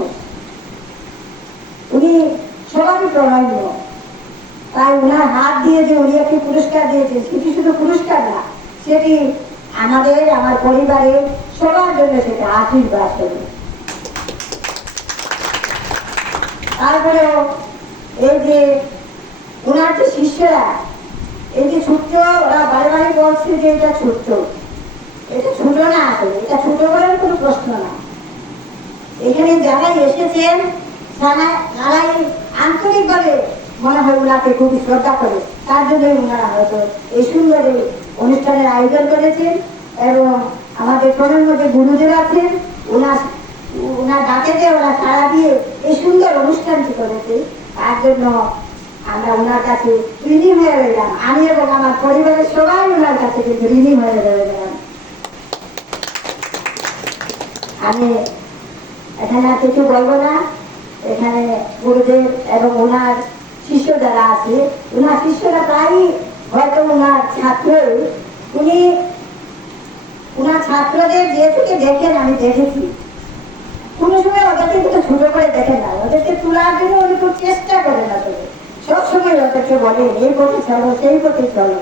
উনি সবারই প্রণয়নীয়, তাই ওনার হাত দিয়ে যে উনি একটি পুরস্কার দিয়েছেন সেটি শুধু পুরস্কার না, সেটি আমাদের আমার পরিবারের সবার জন্য সেটা আশীর্বাদ হবে। তারপরেও এই যে ওনার যে শিষ্যরা এই যে ছোট্ট, ওরা বারে বারে বলছে যে এটা ছোট্ট, এটা ছোট না, আসলে এটা ছোট বলার কোনো প্রশ্ন না। এখানে যারাই এসেছেন তারাই আন্তরিকভাবে মনে হয় ওনাকে খুবই শ্রদ্ধা করে, তার জন্যই ওনারা হয়তো এই সুন্দর এই অনুষ্ঠানের আয়োজন করেছেন। এবং আমাদের প্রজন্ম যে গুরুদেব আছেন ওনার ডাকে যে ওরা সাড়া দিয়ে এই সুন্দর অনুষ্ঠানটি করেছে, তার জন্য আমরা ওনার কাছে ঋণী হয়ে রইলাম। আমি এবং আমার পরিবারের সবাই ওনার কাছে কিন্তু ঋণী হয়ে রইলাম। আমি এখানে আর কিছু বলবো না। এখানে গুরুদেব এবং ওনার শিষ্য যারা আছে, ওনার শিষ্যরা প্রায়ই হয়তো ওনার ছাত্রই, উনি ওনার ছাত্রদের যে থেকে দেখেন আমি দেখেছি, কোনো সময় ওদেরকে কিন্তু ছোট করে দেখেন না, ওদেরকে তোলার জন্য উনি খুব চেষ্টা করেন না, তবে সবসময় ওদেরকে বলেন এই পথে চলো সেই পথে চলো।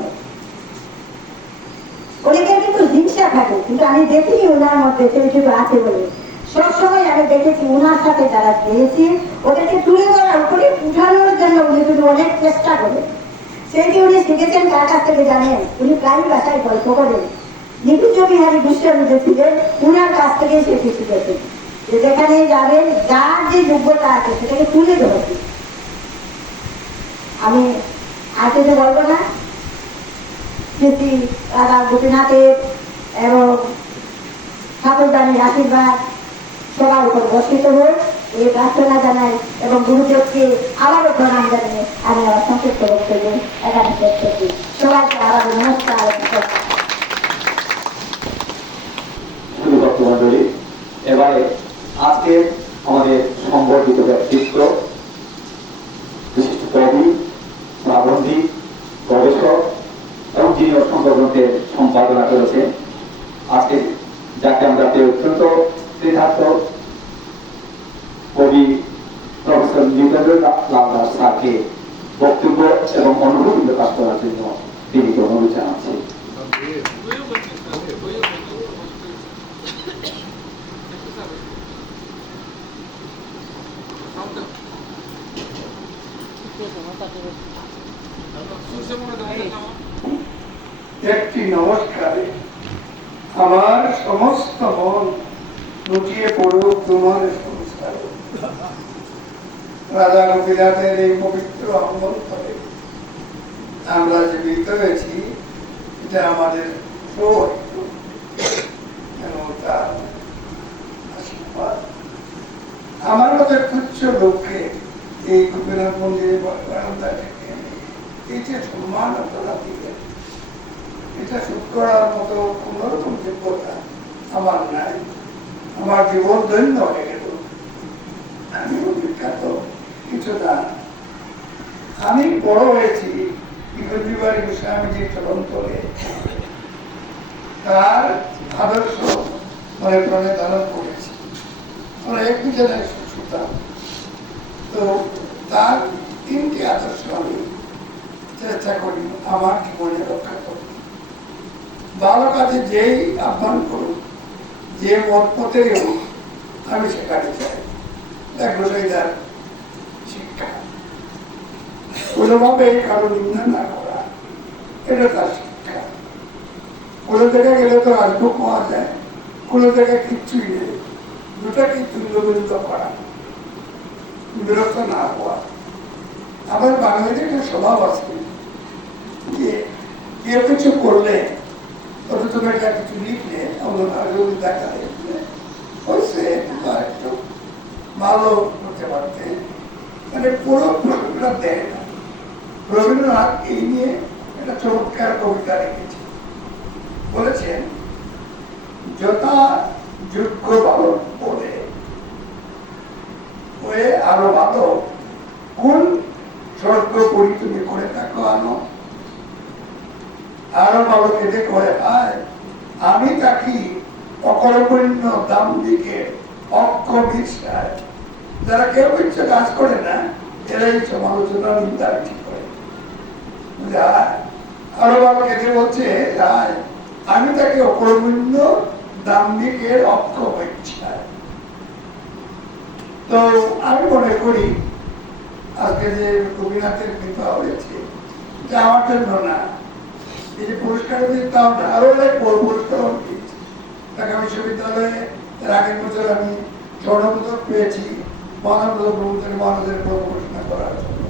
অনেকের কিন্তু হিংসা থাকে, কিন্তু আমি দেখিনি ওনার মধ্যে সেইটুকু আছে বলে। সবসময় আমি দেখেছি ওনার সাথে যারা গিয়েছি ওদেরকে তুলে ধরার উপরে উঠানোর জন্য উনি কিন্তু অনেক চেষ্টা করেন। সেইটি উনি শিখেছেন কার কাছ থেকে জানেন? উনি প্রায় ভাষায় গল্প করেন। নিকুঞ্জ বিহারী বিশ্ববিদ্যালয় ছিলেন, ওনার কাছ থেকে সেটি শিখেছেন যে যেখানে যাবেন যার যে যোগ্যতা আছে সেটাকে তুলে ধরবেন। আমি আর কিছু বলবো না। শ্রী দাদা গোপীনাথের এবং ঠাকুরদানির আশীর্বাদ সবার উপর বর্ষিত হোক এই প্রার্থনা জানাই এবং গুরুদেবকে আবারও প্রণাম জানিয়ে আমি আমার সংক্ষিপ্ত বক্তব্য এখানে শেষ করছি। সবাইকে আবার নমস্কার। মন্ডলী, এবারে আজকে আমাদের সংবর্ধিত ব্যক্তিত্ব, বিশিষ্ট কবি, প্রাবন্ধিক, গবেষক এবং যিনি অসংখ্য গ্রন্থের সম্পাদনা করেছেন, আজকে যাকে আমরা অত্যন্ত কৃতার্থ কবি প্রফেসর নীতেন্দ্র লাল দাস স্যারকে বক্তব্য এবং অনুভূতি প্রকাশ করার জন্য বিনীত অনুরোধ জানাচ্ছি। একটি নমস্কারে আমার সমস্ত মন লুটিয়ে পড়ুক তোমার সংস্কার। রাজা গোপীনাথের এই পবিত্র অঙ্গন করে আমরা জীবিত হয়েছি, এটা আমাদের সৌভাগ্য। তার আশীর্বাদ আমার মতো তুচ্ছ লোককে এই গোপীনাথ মন্দিরে বারান্দা থেকে এই যে সম্মান আপনারা দিলেন, এটা শুট করার মতো কোন রকম যোগ্যতা আমার নাই। আমার জীবন ধন্য হয়ে গেল। আমি বিখ্যাত কিছু না। আমি বড় হয়েছি বিহারী গোস্বামীজির চরণ তলে, তার আদর্শ মনে প্রাণে ধারণ করেছি। আমরা একবিজনের শুনতাম, তো তার তিনটি আদর্শ আমি চেষ্টা করি আমার জীবনে রক্ষা করি। ভালো কাজে যেই আহ্বান করুন, যে মত পথেই হোক, আমি সেখানে চাই। গোসাইদার শিক্ষা কোনোভাবে কারো নিন্দা না করা, এটা তার শিক্ষা। কোনো জায়গায় গেলে তো রাজভোগ পাওয়া যায়, কোনো জায়গায় কিচ্ছুই নেই। দুটাকে তুল্যবিরুদ্ধ করা, বিরক্ত না হওয়া। আমার বাঙালিতে একটা স্বভাব আছে যে কেউ কিছু করলে তবে তুমি একটা কিছু লিখলে আমরা দেখা দেখলে হয়েছে একটু ভালো করতে পারতে, মানে পুরো প্রশ্নটা দেয় না। রবীন্দ্রনাথ এই নিয়ে একটা চমৎকার কবিতা লিখেছে, বলেছেন যথা যোগ্য বালক বলে হয়ে আরো ভালো কোন স্বর্গ করি তুমি করে থাকো আনো। আরো ভালো কেটে করে পায় আমি তাকি অকর্মণ্য দাম দিকে অক্ষ বিশ্বাস। যারা কেউ কিছু কাজ করে না এরাই সমালোচনা নিন্দা ঠিক করে। আরো ভালো কেটে বলছে আমি তাকে অকর্মণ্য দাম দিকে অক্ষ বিশ্বাস। তো আমি মনে করি আজকে যে রবীন্দ্রনাথের কৃপা হয়েছে এটা আমার জন্য না, এই যে পুরস্কার দিতাম না, আরো পুরস্কার দিয়েছি। ঢাকা বিশ্ববিদ্যালয়ে এর আগের বছর আমি স্বর্ণপদক পেয়েছি মহানপদক মহানদের ঘোষণা করার জন্য।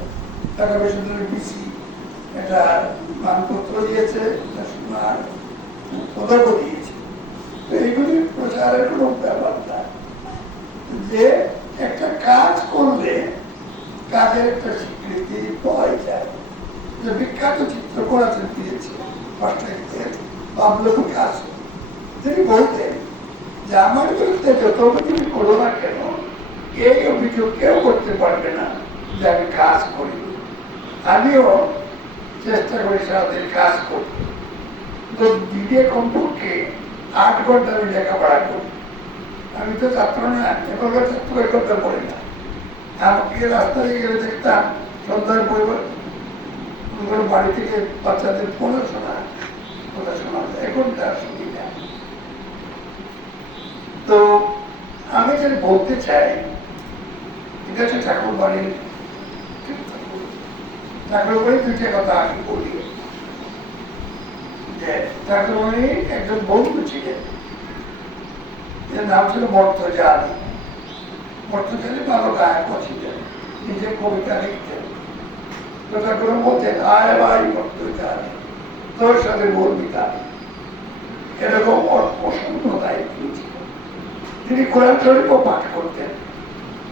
ঢাকা বিশ্ববিদ্যালয়ের বিসি একটা মানপত্র দিয়েছে, সোনার পদকও দিয়েছে। তো এইগুলি প্রচারের কোনো ব্যাপার না, যে একটা কাজ করলে কাজের একটা স্বীকৃতি পাওয়া যায়। যে বিখ্যাত চিত্রকর আছেন দিয়েছে তিনি বলতেন যে আমার বিরুদ্ধে যত তুমি করো না কেন এই অভিযোগ কেউ করতে পারবে না যে আমি কাজ করি। আমিও চেষ্টা করি সারাদিন কাজ করতে, তো দিনে কমপক্ষে 8 ঘন্টা আমি লেখাপড়া করি। আমি তো ছাত্র না, এখনকার ছাত্র করতে পারি না। আমাকে রাস্তা দিয়ে গেলে দেখতাম সন্ধ্যার পরিবার বাড়ি থেকে বাচ্চাদের পড়াশোনা এখন তার সুবিধা। তো আমি যেটা বলতে চাই এটা হচ্ছে ঠাকুর বাড়ির দুইটা কথা আমি বলি। যে ঠাকুর বাড়ির একজন বন্ধু ছিলেন, এর নাম ছিল মর্তজালি। মর্তজালি ভালো গায়ক ছিলেন, নিজে কবিতা লিখতেন। তো ঠাকুর বলতেন আয় ভাই মর্তজালি তোর সাথে বলবি তাই, এরকম অসম্ভবতায় ছিল। তিনি কোরআন শরীফও পাঠ করতেন।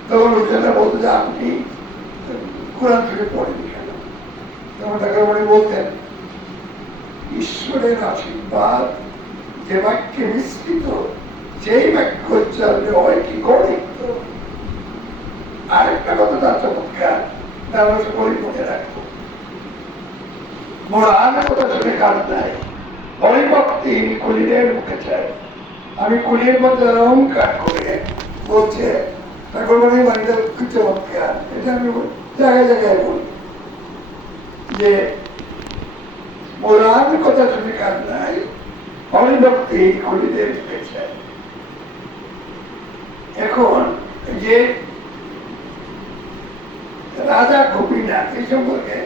তখন লোকজনরা বলতো যে আপনি কোরআন শরীফ পড়েনি কেন? তখন ঠাকুর বাড়ি বলতেন ঈশ্বরের আশীর্বাদ যে বাক্যে মিশ্রিত সেই বাক্য উচ্চারণে হয় কি গণিত। আরেকটা কথা তার চমৎকার, তার সকলেই মনে রাখবো, মোরান কথা শুনে কাজ নাই, হরিভক্তি কুলিরের মুখে চাই। আমি কুলির মধ্যে অহংকার করে বলছে ঠাকুর বাড়ির বাড়িটা খুব চমৎকার। এটা আমি জায়গায় জায়গায় বলি যে মোরান কথা শুনে কাজ নাই, হরিভক্তি কুলিরের মুখে চাই। এখন যে রাজা গোপীনাথ এই সম্পর্কে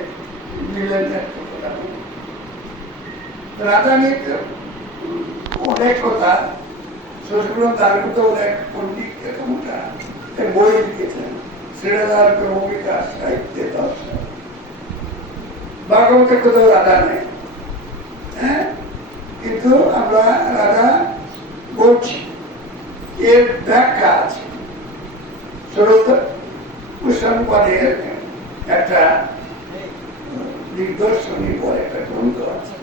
রাজা নিয়ে অনেক কথা শ্বশুর তার কথা অনেক পণ্ডিত বই লিখেছেন, শ্রীরাজার ক্রমবিকাশ সাহিত্যে দর্শন ভাগবতের কোথাও রাজা নেই। হ্যাঁ, কিন্তু আমরা রাজা বলছি, এর ব্যাখ্যা আছে। কুষাণপাদের একটা দিগদর্শনী বলে একটা গ্রন্থ আছে,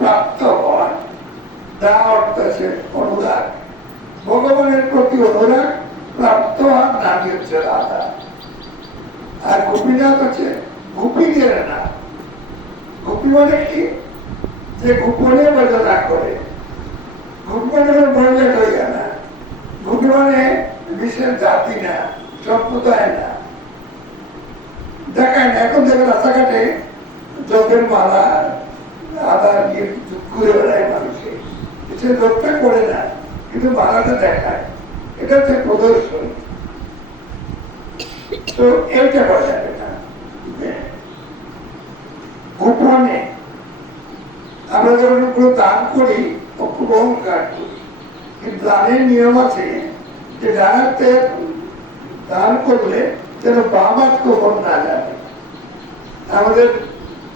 প্রাপ্ত হয়, দা অর্থ আছে অনুরাগ, ভগবানের প্রতি অনুরাগ প্রাপ্ত হওয়ার নামই হচ্ছে রাধা। আর গোপীনাথ হচ্ছে গোপীদের না। গোপী মানে কি? যে গোপনে বর্ণনা করে, গোপী মানে বর্ণনা করে না। গোপী মানে বিশেষ জাতি না, সম্প্রদায় না, দেখায় না। এখন দেখে রাস্তাঘাটে জপের মালা আদা দিয়ে ঘুরে বেড়ায় মানুষে, সে জপটা করে না, কিন্তু মালাটা দেখায়, এটা হচ্ছে প্রদর্শন। তো এইটা করা যাবে না। মানে আমরা যখন কোনো দান করি খুব অহংকার করি, কিন্তু দানের নিয়ম আছে যে ডানাতে দান করলে যেন বাম হাত কখন না যাবে। আমাদের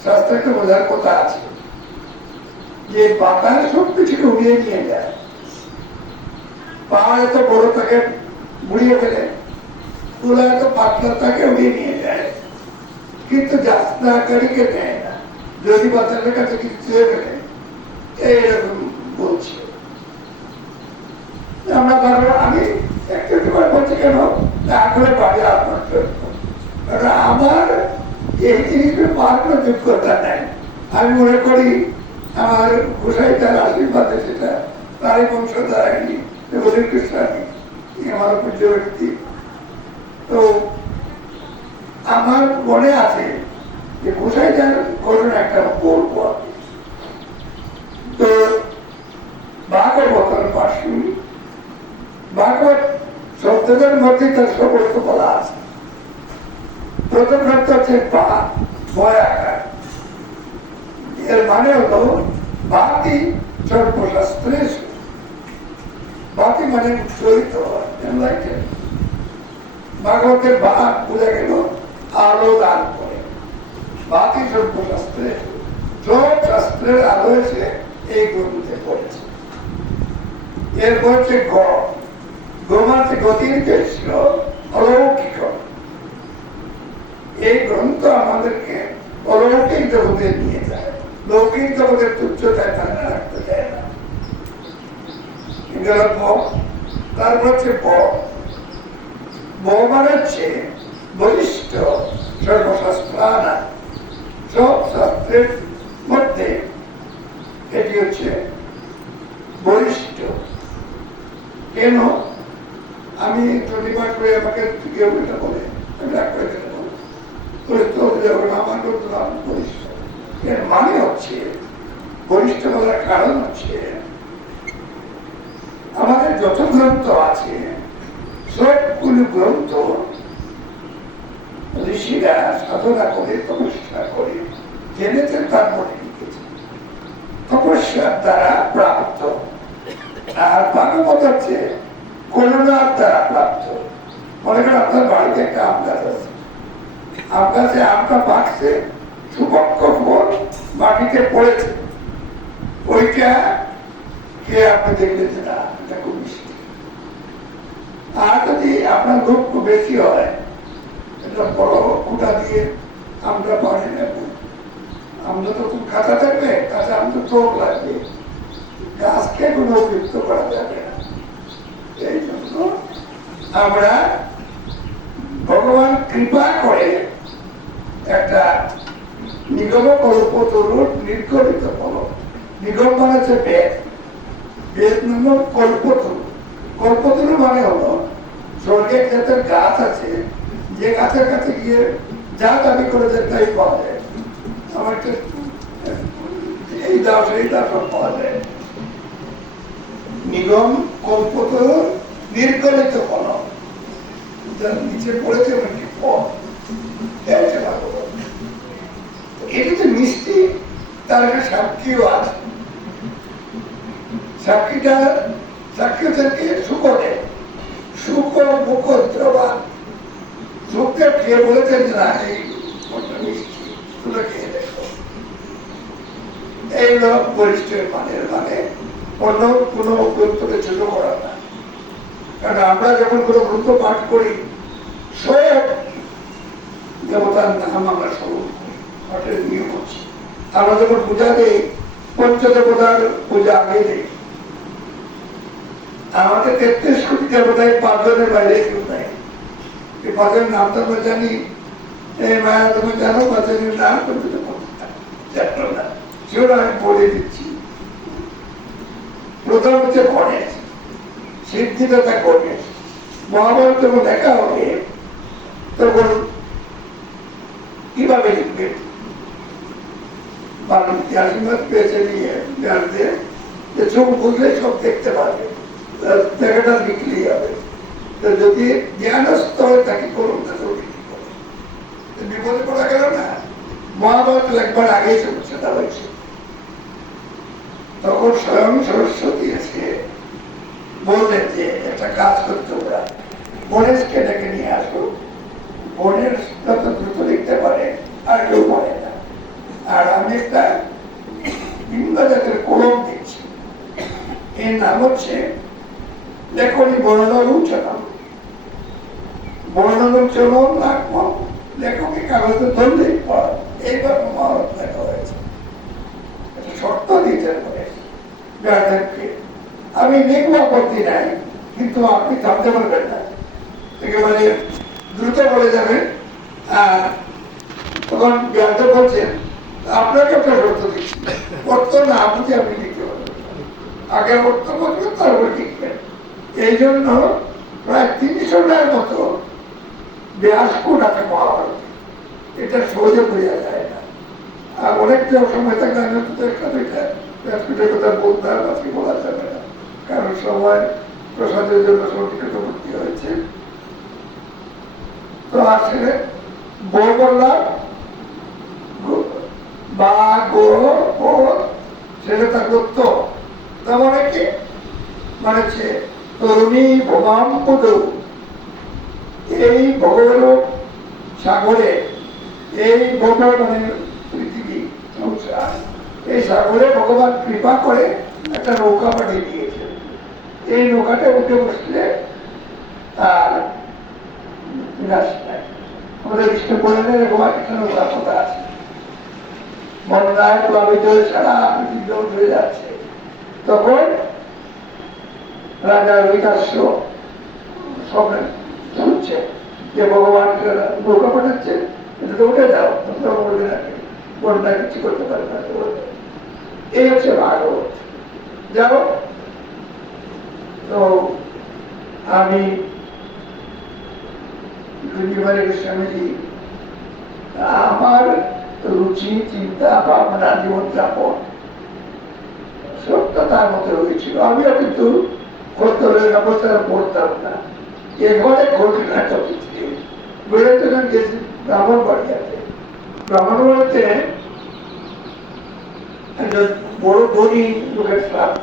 শাস্ত্রকে বোঝার কথা আছে যে বাতাস সব কিছুকে উড়িয়ে নিয়ে যায়, পা এত বড় তাকে মুড়িয়ে ফেলে, তুলা এত পাতলা তাকে উড়িয়ে নিয়ে যায়, কিন্তু যাত্রাকারীকে নেয় না। যদি বাচ্চাদের কাছে কিছু চেয়ে ফেলে এইরকম বলছে। আমরা বারবার আমি একটু বলছি কেন আসলে বাড়ি আপনার জন্য, কারণ আমার এই জিনিসগুলো পাওয়ার কোনো যোগ্যতা নেই। আমি মনে করি আমার গোসাই তার আশীর্বাদে সেটা তারই বংশধারায়নি কৃষ্ণানী আমার পূজ্য ব্যক্তি। তো আমার মনে আছে যে গোসাই তার ঘটনা একটা বলবো। তো ভাগবতের পাশে ভাগবত শব্দের মধ্যে তার সমস্ত বলা আছে। প্রথম শব্দ হচ্ছে ভয়াকার, এর মানে হলো বাতি সর্বশাস্ত্রে, বাতি মানে উচ্চরিত ভাগবতের বাক বোঝা গেল আলো দান করে। বাতি সর্বশাস্ত্রে, সব শাস্ত্রের আলো এসে এই গ্রন্থে পড়েছে। এরপর হচ্ছে গমাতে গতির দেশ অলৌকিক। এই গ্রন্থ আমাদেরকে অলৌকিক জগতে নিয়ে যায়, লৌকিক জগতের তুচ্ছতায় রাখতে চায় না। তারপর হচ্ছে মানে হচ্ছে বলিষ্ঠ সর্বশাস্ত্রানা, সব শাস্ত্রের মধ্যে এটি হচ্ছে বলিষ্ঠ। কেন আমি প্রতিবাদ করে আমাকে কেউ এটা বলে আমার বলিষ্ঠ, এর মানে হচ্ছে বলিষ্ঠ বলার কারণ হচ্ছে আমাদের যত গ্রন্থ আছে সবগুলো গ্রন্থ ঋষিরা সাধনা করে তপস্যা করে জেনেছেন, তারপরে লিখেছে, তপস্যার দ্বারা প্রাপ্ত। আর ভাগবত হচ্ছে করুণার দ্বারা প্রাপ্ত। মনে করেন আপনার বাড়িতে একটা আম গাছ আছে, আম গাছে আমটা পাকছে, সুপক্ষ ফল মাটিতে পড়েছে, ওইটা কে আপনি দেখলেন যে না এটা খুব মিষ্টি। আর যদি আপনার দুঃখ বেশি হয়, এটা বড় কুটা দিয়ে আমরা পানি নেব, আমরা তো খুব কাঁচা থাকবে, কাঁচা আম তো চোখ লাগবে, গাছকে কোনো উপযুক্ত করা যাবে না। এই জন্য আমরা ভগবান কৃপা করে একটা নিগম কল্পতরুর নির্গমিত ফল, নিগম মানে হচ্ছে বেদ, বেদ নামক কল্পতরু। কল্পতরু মানে হলো স্বর্গের জাতের গাছ আছে, যে গাছের কাছে গিয়ে যা দাবি করেছে তাই পাওয়া যায়। আমার এই দাও সেই দাও সব পাওয়া যায়। নিগম কল্পতরু নির্গলিত ফল, যার নিচে পড়েছে নাকি ফল, এটা তো মিষ্টি, তার একটা সাক্ষীও আছে। সাক্ষীটা সাক্ষী থেকে শুকরে শুক মুখদ্রবান, শুকদেব খেয়ে বলেছেন না এই মিষ্টি, তুলে খেয়ে দেখো। এই লোক বরিষ্ঠের মানের মানে অন্য কোনো গ্রন্থকে ছোট করার না। কারণ আমরা যখন কোনো গ্রন্থ পাঠ করি সব দেবতার নাম আমরা স্মরণ করি, পাঠের নিয়ম হচ্ছে। আমরা যখন পূজা দিই পঞ্চদেবতার পূজা আগে দিই। আমাদের 33 কোটি দেবতায় 5 জনের বাইরে কেউ নাই। এই 5 জনের নাম তো আমরা জানি, এই মায়া তুমি জানো 5 জনের নাম, সেগুলো আমি বলে দিচ্ছি। প্রথম হচ্ছে গণেশ, সিদ্ধিদাতা গণেশ। মহাভারত যখন দেখা হবে তখন কিভাবে লিখবেন? মানুষকে আশীর্বাদ পেয়েছে নিয়ে ব্যাসদেব, যে চোখ বুঝলে সব দেখতে পারবে, দেখাটা লিখলেই হবে। যদি জ্ঞানস্থ হয় তাকে করুন, তাকে বিপদে পড়া গেল না। মহাভারত একবার আগেই চলছে, প্রতিষ্ঠা হয়েছে, তখন স্বয়ং সরস্বতী এসে বললেন যে একটা কাজ করতে ওরা গণেশকে ডেকে নিয়ে আসো, গণেশ যত দ্রুত লিখতে পারে আর কেউ পারে না, আর আমি একটা ভিন্ন জাতের কলম দিচ্ছি, এর নাম হচ্ছে লেখনি বর্ণরূচনম। বর্ণরূচনম নাকম, লেখকে কাগজে ধরলেই পড়া, এইবার মহারত লেখা হয়েছে। একটা শর্ত দিয়েছেন গণেশ গার্ডেনকে, আমি লিখব আপত্তি নাই, কিন্তু আপনি থামতে পারবেন না, একেবারে দ্রুত বলে যাবেন। আর তখন গার্ডেন বলছেন আপনাকে একটা শর্ত দিচ্ছি, অর্থ না বুঝে আপনি লিখতে পারবেন, আগে অর্থ বলবেন তারপরে লিখবেন। এই জন্য প্রায় ৩০০টার মতো ব্যাসকুট আছে মহাভারত, এটা সহজে বোঝা যায় না। আর অনেক সময় থাকে আমি তো একটা দুইটা ব্যাসকুটের কথা বলতাম, আজকে বলা যাবে না, কারণ সময় প্রসাদের জন্য সংস্কৃতমূর্তি হয়েছে। তো আসলে বউ বললাম বা গো সেটা তার করত, তার মানে কি মানে হচ্ছে তরুণী ভোগাম পদৌ, এই ভগবান সাগরে, এই ভোগ মানে পৃথিবী সংসার, এই সাগরে ভগবান কৃপা করে একটা নৌকা পাঠিয়ে দিয়েছে। এই নৌকাটা উঠে বসলে আর বিনাশ নাই। আমাদের বিষ্ণু পুরাণে এরকম একটা নৌকার কথা আছে, বন্যায় প্লাবিত সারা পৃথিবী ধ্বংস হয়ে যাচ্ছে, তখন রাজা রোহিতাশ্ব স্বপ্নে শুনছে যে ভগবান নৌকা পাঠাচ্ছে, এটা তো উঠে যাও, তোমরা বলবে না বন্যা কিছু করতে পারে না। এই হচ্ছে ভাগবত। যাও, তো আমি স্বামীজি আমার রুচি, চিন্তা, ভাবনা, জীবনযাপন সবটা তার মতো হয়েছিল। আমিও কিন্তু পড়তাম না, এখানে ঘটনা যখন গেছি ব্রাহ্মণ বাড়িয়াতে, ব্রাহ্মণ বাড়িতে একজন বড় ধনী লোকের শ্রাদ্ধ,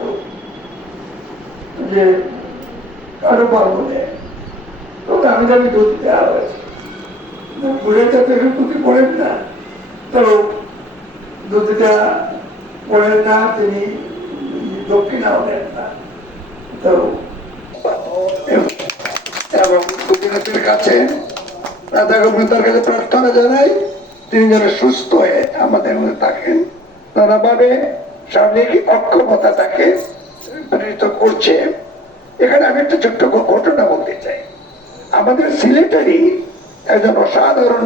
যে কারো পার্বণে তো দামি দামি দুধ দেওয়া হয়েছে। বুড়েটা তো এখন দুধি পড়েন না, তো দুধটা পড়েন না, তিনি দক্ষিণাও নেন না। তো এবং গোপীনাথের কাছে রাধা গোবিন্দের কাছে প্রার্থনা জানাই তিনি যেন সুস্থ হয়ে আমাদের মধ্যে থাকেন। নানাভাবে শারীরিক অক্ষমতা তাকে প্রেরিত করছে। এখানে আমি একটা ছোট্ট ঘটনা বলতে চাই। আমাদের সিলেটেরই একজন অসাধারণ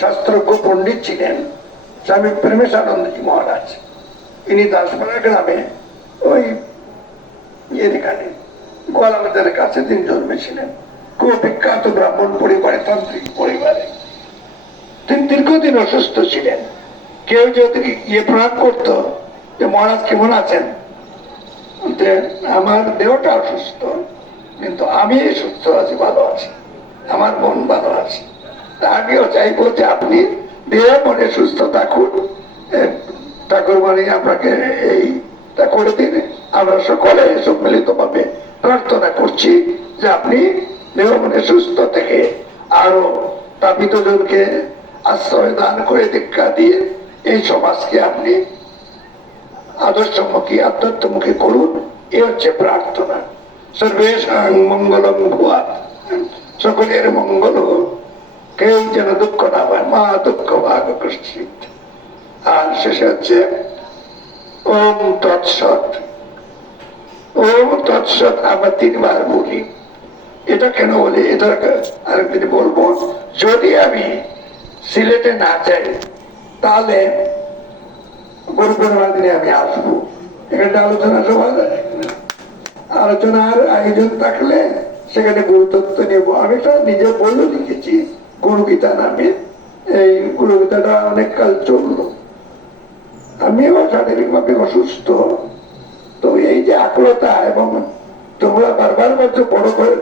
শাস্ত্রজ্ঞ পণ্ডিত ছিলেন স্বামী প্রেমেশানন্দজি মহারাজ। ইনি দাসপাড়া গ্রামে ওই এখানে গোয়ালবাজারের কাছে তিনি জন্মেছিলেন। খুব বিখ্যাত ব্রাহ্মণ পরিবারে, তান্ত্রিক পরিবারে। তিনি দীর্ঘদিন অসুস্থ ছিলেন। কেউ যদি প্রণাম করতো যে মহারাজ কেমন আছেন, আমার দেহটা অসুস্থ কিন্তু আমি সুস্থ আছি, ভালো আছি, আমার মন ভালো আছে। আমিও চাইবো যে আপনি দেহ মনে সুস্থ থাকুন, ঠাকুর বাণী আপনাকে এইটা করে দিন। আমরা সকলে সম্মিলিত ভাবে প্রার্থনা করছি যে আপনি দেহ মনে সুস্থ থেকে আরো তাপিত জনকে আশ্রয় দান করে দীক্ষা দিয়ে এই সমাজকে আপনি আদর্শমুখী, আধ্যাত্মমুখী করুন। এ হচ্ছে প্রার্থনা। সর্বেষাং মঙ্গলম ভুয়াৎ, সকলের মঙ্গল হোক, কেউ যেন দুঃখ না পায়, মা দুঃখ ভাগ কৃষ্ণিত। আর শেষে হচ্ছে ওম তৎসৎ। ওম তৎসৎ আমরা 3 বার বলি। এটা কেন বলি, এটা আরেকদিন বলবো। যদি আমি সিলেটে না যাই তাহলে পূর্ণিমার দিনে আমি আসবো। এখানে আলোচনা সভা, আলোচনার আয়োজন থাকলে সেখানে গুরুতত্ত্ব নেব। আমি তো নিজে বইও লিখেছি গুরুগীতা নামে। এই গুরুগীতাটা অনেক কাল চললো। আমিও শারীরিকভাবে অসুস্থ, তো এই যে আকুলতা এবং তোমরা বারবার বলছো বড় করে,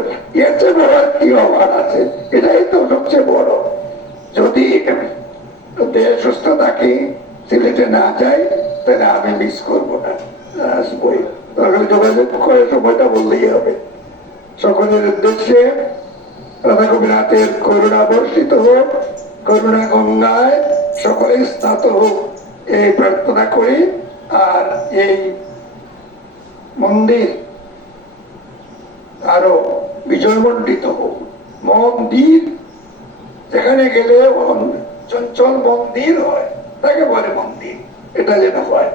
এর চেয়ে বড় কি হওয়ার আছে? এটাই তো সবচেয়ে বড়। যদি দেহ সুস্থ থাকি, সিলেটে না যাই তাহলে আমি মিস করবো না, আসবোই। তাহলে যোগাযোগ করে সময়টা বললেই হবে। সকলের উদ্দেশ্যে রাধা গোপীনাথের করুণা বর্ষিত হোক, করুণা গঙ্গায় সকলে স্নাত হোক, এই প্রার্থনা করি। আর এই মন্দির আরো বিজয়মণ্ডিত হোক। মন্দির যেখানে গেলে চঞ্চল মন্দির হয়, তাকে বলে মন্দির, এটা যেন হয়।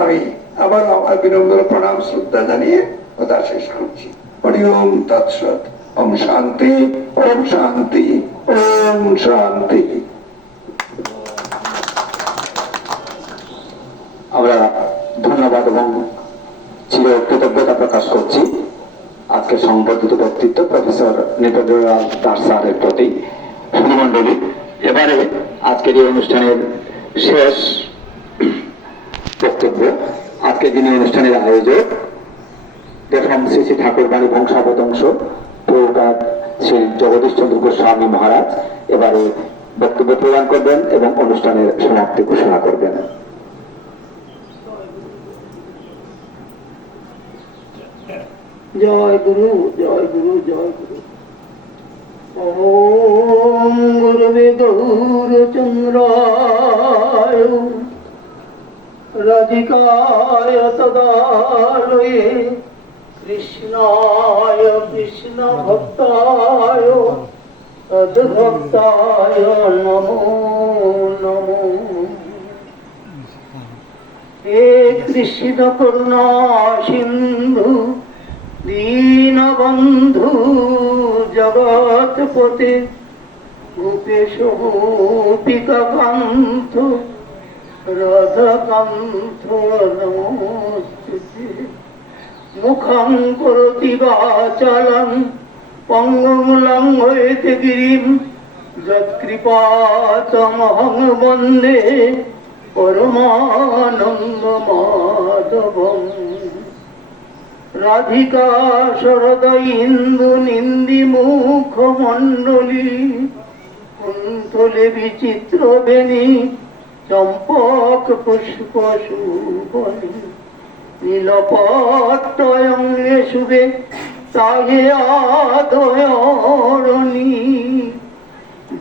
আমি আবার আমার বিনম্র প্রণাম শ্রদ্ধা জানিয়ে কথা শেষ করছি। হরি ওম তৎসৎ। ওম শান্তি, ওম শান্তি, ওম শান্তি। আমরা ধন্যবাদ এবং চির কৃতজ্ঞতা প্রকাশ করছি আজকে সংবর্ধিত ব্যক্তিত্ব প্রফেসর নৃপেন্দ্রলাল দাস স্যারের প্রতি। সুধীমণ্ডলী, এবারে আজকের এই অনুষ্ঠানের শেষ বক্তব্য, আজকে যিনি অনুষ্ঠানের আয়োজক দেখলাম শ্রী শ্রী ঠাকুরবাড়ি বংশাবতংশ প্রভুপাদ শ্রী জগদীশ চন্দ্র গোস্বামী মহারাজ এবারে বক্তব্য প্রদান করবেন এবং অনুষ্ঠানের সমাপ্তি ঘোষণা করবেন। জয় গুরু, জয় গুরু, জয় গুরু। ওম গুরুবে গৌরচন্দ্রায় রাধিকায় তদালয়ে কৃষ্ণায় কৃষ্ণ ভক্তায় তদ্ভক্তায় নমো নমো। হে কৃষ্ণ করুণা সিন্ধু দীনবন্ধু জগৎপতে গোপেশ গোপিকাকান্ত রাধাকান্ত নমস্তুতে। মুখং করোতি বাচালং পঙ্গুং লঙ্ঘয়তে গিরিম যৎকৃপাতমহং বন্দে পরমানন্দ মাধবম। রাধিকা শরদ ইন্দু নিন্দি মুখ মণ্ডলী কুন্তলে বিচিত্র বেণী চম্পক পুষ্প শুভনী নীলপট্টয়ঙ্গে শুভে তাহে আদয়রণী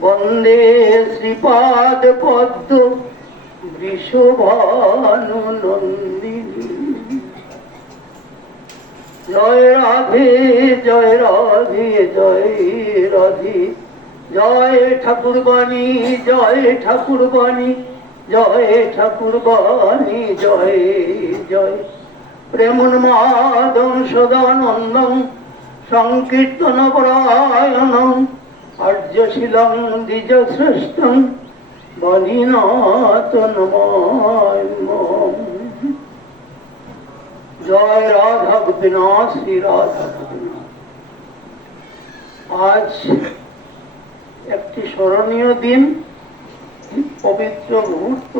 বন্দে শ্রীপাদ পদ্ম বৃষভানু নন্দিনী। জয় রাধে, জয় রাধে, জয় রাধে, জয় ঠাকুরবাণী, জয় ঠাকুরবাণী, জয় ঠাকুরবাণী, জয় জয়। প্রেমোন্মাদং সদানন্দং সংকীর্তন পরায়ণং আর্যশীলং দ্বিজশ্রেষ্ঠং বলিনাথ নমাম্যহম। জয় রাধা গোপীনাথ, শ্রী রাধা গোপীনাথ। আজ একটি স্মরণীয় দিন, পবিত্র মুহূর্ত।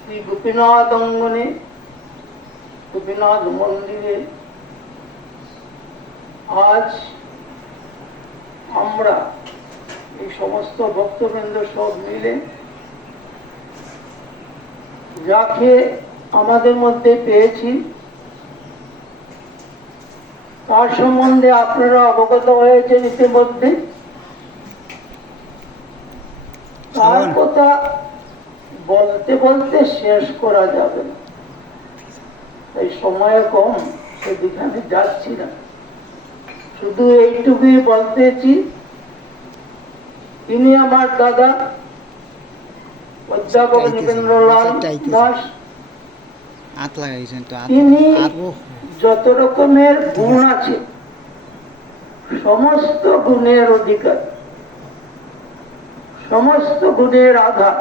শ্রী গোপীনাথ অঙ্গনে, গোপীনাথ মন্দিরে আজ আমরা এই সমস্ত ভক্তবৃন্দ সব মিলে যাকে আমাদের মধ্যে পেয়েছি তার সম্বন্ধে আপনারা অবগত হয়েছেন ইতিমধ্যে। তার কথা বলতে বলতে শেষ করা যাবে না, তাই সময় কম, সেদিকে যাচ্ছি না। শুধু এইটুকুই বলতেছি, তিনি আমার দাদা অধ্যাপক নৃপেন্দ্রলাল দাস। তিনি যত রকমের গুণ আছে সমস্ত গুণের অধিকার, সমস্ত গুণের আধার।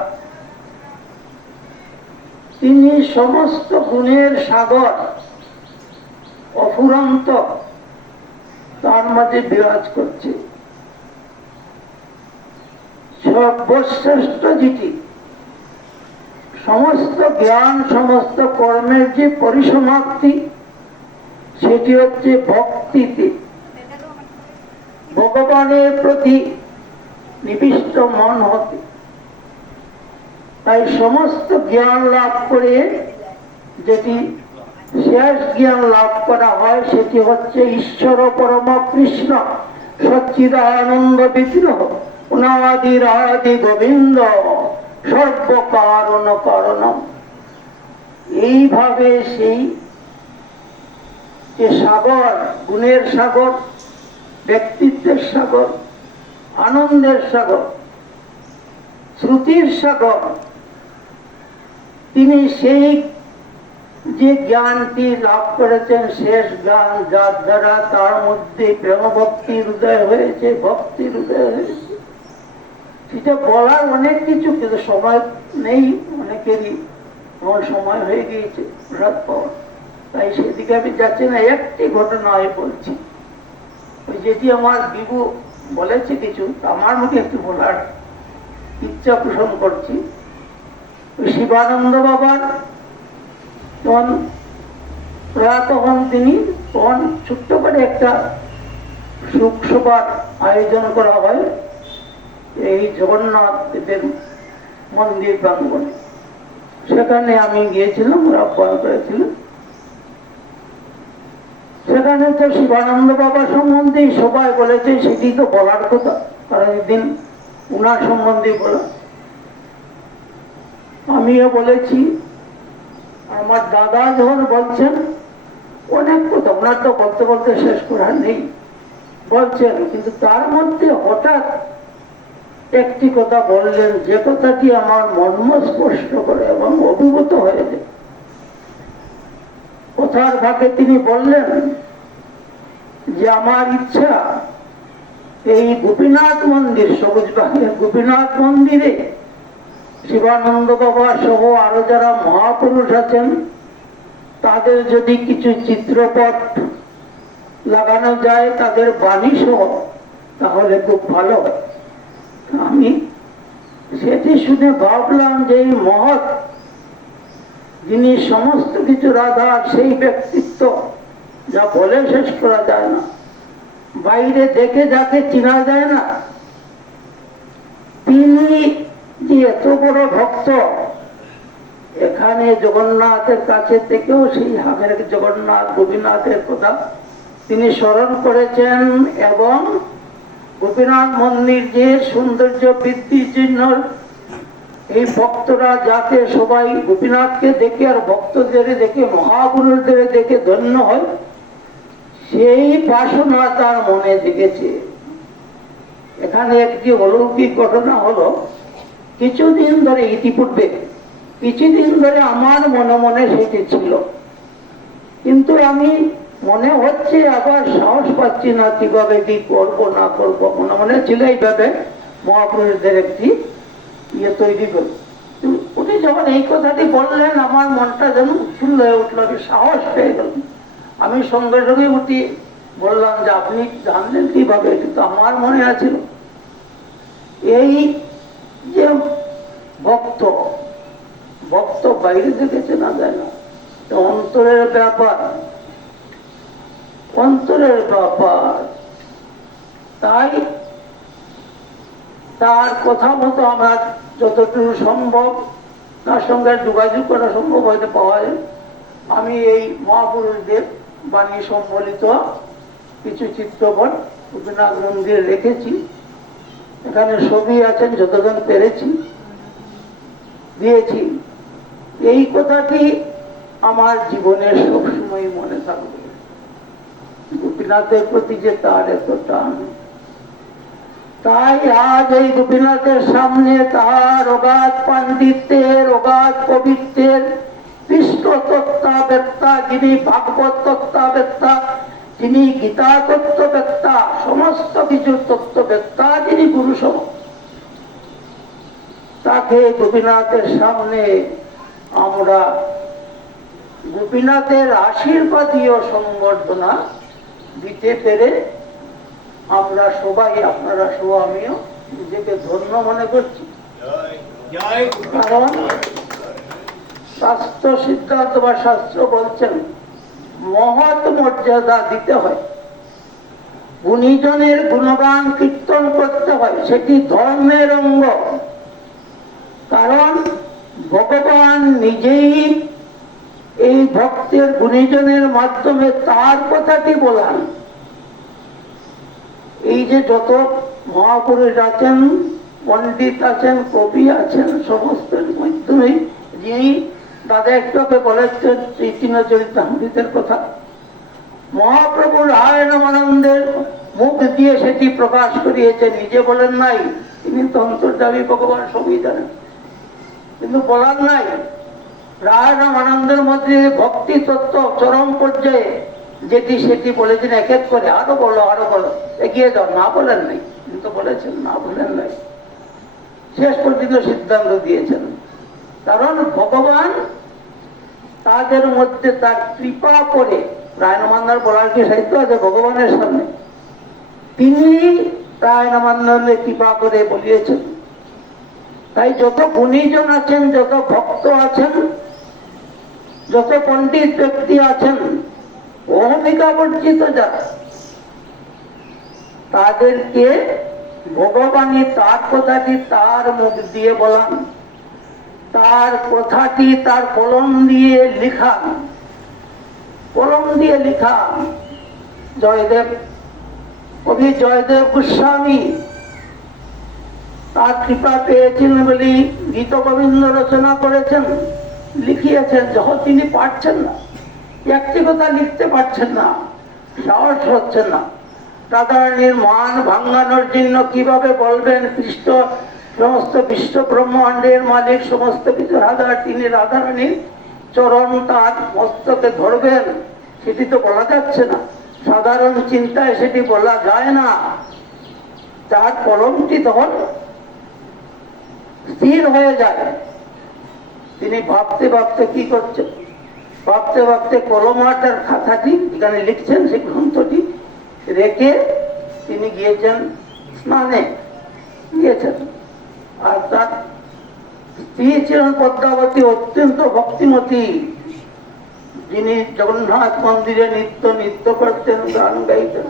তিনি সমস্ত গুণের সাগর, অফুরন্ত, তার মাঝে বিরাজ করছে। সর্বশ্রেষ্ঠ যেটি, সমস্ত জ্ঞান, সমস্ত কর্মের যে পরিসমাপ্তি, সেটি হচ্ছে ভক্তিতে, ভগবানের প্রতি নিবিষ্ট মন হতে। তাই সমস্ত জ্ঞান লাভ করে যেটি শেষ জ্ঞান লাভ করা হয় সেটি হচ্ছে ঈশ্বর পরম কৃষ্ণ সচ্চিদানন্দ বিগ্রহ অনাদি রাদি গোবিন্দ সর্বকারণ কারণম। এইভাবে সেই যে সাগর, গুণের সাগর, ব্যক্তিত্বের সাগর, আনন্দের সাগর, শ্রুতির সাগর, তিনি সেই যে জ্ঞানটি লাভ করেছেন শেষ জ্ঞান, যার দ্বারা তার মধ্যে প্রেম ভক্তির উদয় হয়েছে, ভক্তির উদয় হয়েছে, সেটা বলার অনেক কিছু, কিন্তু সময় নেই অনেকেরই, আমার সময় হয়ে গিয়েছে প্রসাদ পাওয়া, তাই সেদিকে আমি যাচ্ছি না। একটি ঘটনা আমি বলছি, ওই যেটি আমার বিভু বলেছে কিছু, আমার মুখে একটু বলার ইচ্ছা পোষণ করছি। শিবানন্দ বাবার তখন তিনি তখন ছোট্ট করে একটা সুখ সভার আয়োজন করা হয় এই জগন্নাথ দেবের মন্দির প্রাঙ্গণে। সেখানে আমি গিয়েছিলাম, ওরা আহ্বান করেছিলেন। সেখানে তো শিবানন্দ বাবা সম্বন্ধে সবাই বলেছে, সেটি তো বলার কথা, কারণ একদিন উনার সম্বন্ধে বলা। আমিও বলেছি, আমার দাদা যখন বলছেন অনেক কথা, ওনার তো বলতে বলতে শেষ করার নেই, বলছেন, কিন্তু তার মধ্যে হঠাৎ একটি কথা বললেন, যে কথাটি আমার মর্ম স্পষ্ট করে এবং অভিভূত হয়ে যায়। কথার ভাগে তিনি বললেন যে আমার ইচ্ছা এই গোপীনাথ মন্দির, সবুজবাগের গোপীনাথ মন্দিরে শিবানন্দ বাবা সহ আরো যারা মহাপুরুষ আছেন তাদের যদি কিছু চিত্রপট লাগানো যায় তাদের বাণী সহ, তাহলে খুব ভালো হয়। আমি সেটি শুনে ভাবলাম যে এই মহৎ, যিনি সমস্ত কিছু রাধার, সেই ব্যক্তিত্ব যা বলে শেষ করা যায় না, বাইরে দেখে যাকে চেনা যায় না, তিনি যে এত বড় ভক্ত, এখানে জগন্নাথের কাছে থেকেও সেই হামের জগন্নাথ গোপীনাথের কথা তিনি স্মরণ করেছেন, এবং গোপীনাথ মন্দির যে সৌন্দর্য বৃদ্ধির জন্য এই ভক্তরা যাতে সবাই গোপীনাথকে দেখে আর ভক্তদের দেখে, মহাপুরুষদের দেখে ধন্য হয়, সেই বাসনা তার মনে জেগেছে। এখানে একটি অলৌকিক ঘটনা হলো, কিছুদিন ধরে, ইতিপূর্বে কিছুদিন ধরে আমার মনে মনে সেটি ছিল, কিন্তু আমি মনে হচ্ছে আবার সাহস পাচ্ছি না কিভাবে কি করবো না করবো। মনে মনে ছিল এইভাবে মহাপুরুষদের একটি ইয়ে তৈরি করবো। উনি যখন এই কথাটি বললেন আমার মনটা যেন উৎফুল্ল হয়ে উঠলো, আমি সাহস পেয়ে গেল। আমি সঙ্গে সঙ্গে উঠি বললাম যে আপনি জানলেন কিভাবে? এটি তো আমার মনে আছিল। এই যে ভক্ত, ভক্ত বাইরে থেকে চেনা যায় না, অন্তরের ব্যাপার, অন্তরের ব্যাপার। তাই তার কথা মতো আমরা যতটুকু সম্ভব তার সঙ্গে যোগাযোগ করা সম্ভব হয়তো পাওয়া যায়। আমি এই মহাপুরুষদের বাণী সম্বলিত কিছু চিত্রপট গোপীনাথ মন্দিরে রেখেছি, এখানে ছবি আছেন, যতজন পেরেছি দিয়েছি। এই কথাটি আমার জীবনের সবসময় মনে থাকবে, গোপীনাথের প্রতি যে তার এত টান। তাই আজ এই গোপীনাথের সামনে তাহার অগাধ পাণ্ডিত্যের, অগাধ কবিত্বের, কৃষ্ণ তত্ত্বাবেত্তা, যিনি ভাগবত তত্ত্বাবেত্তা, যিনি গীতা তত্ত্ববেত্তা, সমস্ত কিছুর তত্ত্ববেত্তা, যিনি গুরু সম, তাকে গোপীনাথের সামনে আমরা গোপীনাথের আশীর্বাদীয় সংবর্ধনা দিতে পেরে আমরা সবাই, আপনারা সহ আমিও নিজেকে ধন্য মনে করছি। কারণ শাস্ত্র সিদ্ধান্ত বা শাস্ত্র বলছেন মহৎ মর্যাদা দিতে হয়, গুণীজনের গুণগান কীর্তন করতে হয়, সেটি ধর্মের অঙ্গ। কারণ ভগবান নিজেই এই ভক্তের গুণীজনের মাধ্যমে তার কথাটি বলান। এই যে যত মহাপুরুষ আছেন, পণ্ডিত আছেন, কবি আছেন, সমস্তের মাধ্যমে যিনি দাদা একটুকে বলেছেন চৈতন্য চরিতামৃতের কথা, মহাপ্রভু রায়ণানন্দের মুখ দিয়ে সেটি প্রকাশ করিয়েছে, নিজে বলেন নাই। তিনি তো অন্তর্যামী ভগবান সবই জানেন, কিন্তু বলার নাই। রায়ণানন্দের মধ্যে ভক্তি তত্ত্ব চরম পর্যায়ে যেটি সেটি বলেছেন এক এক করে, আরো বলো আরো বলো, এগিয়ে যাও। না বলেন নাই, কিন্তু বলেছেন, না বলেন নাই, শেষ পর্যন্ত সিদ্ধান্ত দিয়েছেন। কারণ ভগবান তাদের মধ্যে তার কৃপা করে, রায়ণানন্দের বলার কি সাহিত্য আছে ভগবানের সামনে, তিনি রায়ণানন্দের কৃপা করে বলিয়েছেন। তাই যত গুণীজন আছেন, যত ভক্ত আছেন, যত পণ্ডিত ব্যক্তি আছেন, অহমিকা বর্জিত যারা, তাদেরকে ভগবানই তার কথাটি তার মুখ দিয়ে বলান, তার কথাটি তার কলম দিয়ে লিখান, কলম দিয়ে লিখান। জয়দেব, কবি জয়দেব গোস্বামী তার কৃপা পেয়েছিলেন বলে গীত গোবিন্দ রচনা করেছেন, লিখিয়েছেন। যখন তিনি পারছেন না, একটি কথা লিখতে পারছেন না, সাহস হচ্ছেন না, রাধারানীর মান ভাঙানোর জন্য কিভাবে বলবেন কৃষ্ণ সমস্ত বিশ্ব ব্রহ্মাণ্ডের মালিক, সমস্ত কিছু রাধা, তিনি রাধারানীর চরণ তার মস্তকে ধরবেন, সেটি তো বলা যাচ্ছে না, সাধারণ চিন্তায় সেটি বলা যায় না। তার কলমটি তখন স্থির হয়ে যায়। তিনি ভাবতে ভাবতে কি করছেন, ভাবতে ভাবতে কলমাটার খাতাটি যেখানে লিখছেন সেই গ্রন্থটি রেখে তিনি গিয়েছেন স্নানে গিয়েছেন। আর তার স্ত্রী ছিলেন পদ্মাবতী, অত্যন্ত ভক্তিমতী, যিনি জগন্নাথ মন্দিরে নৃত্য করতেন, গান গাইতেন,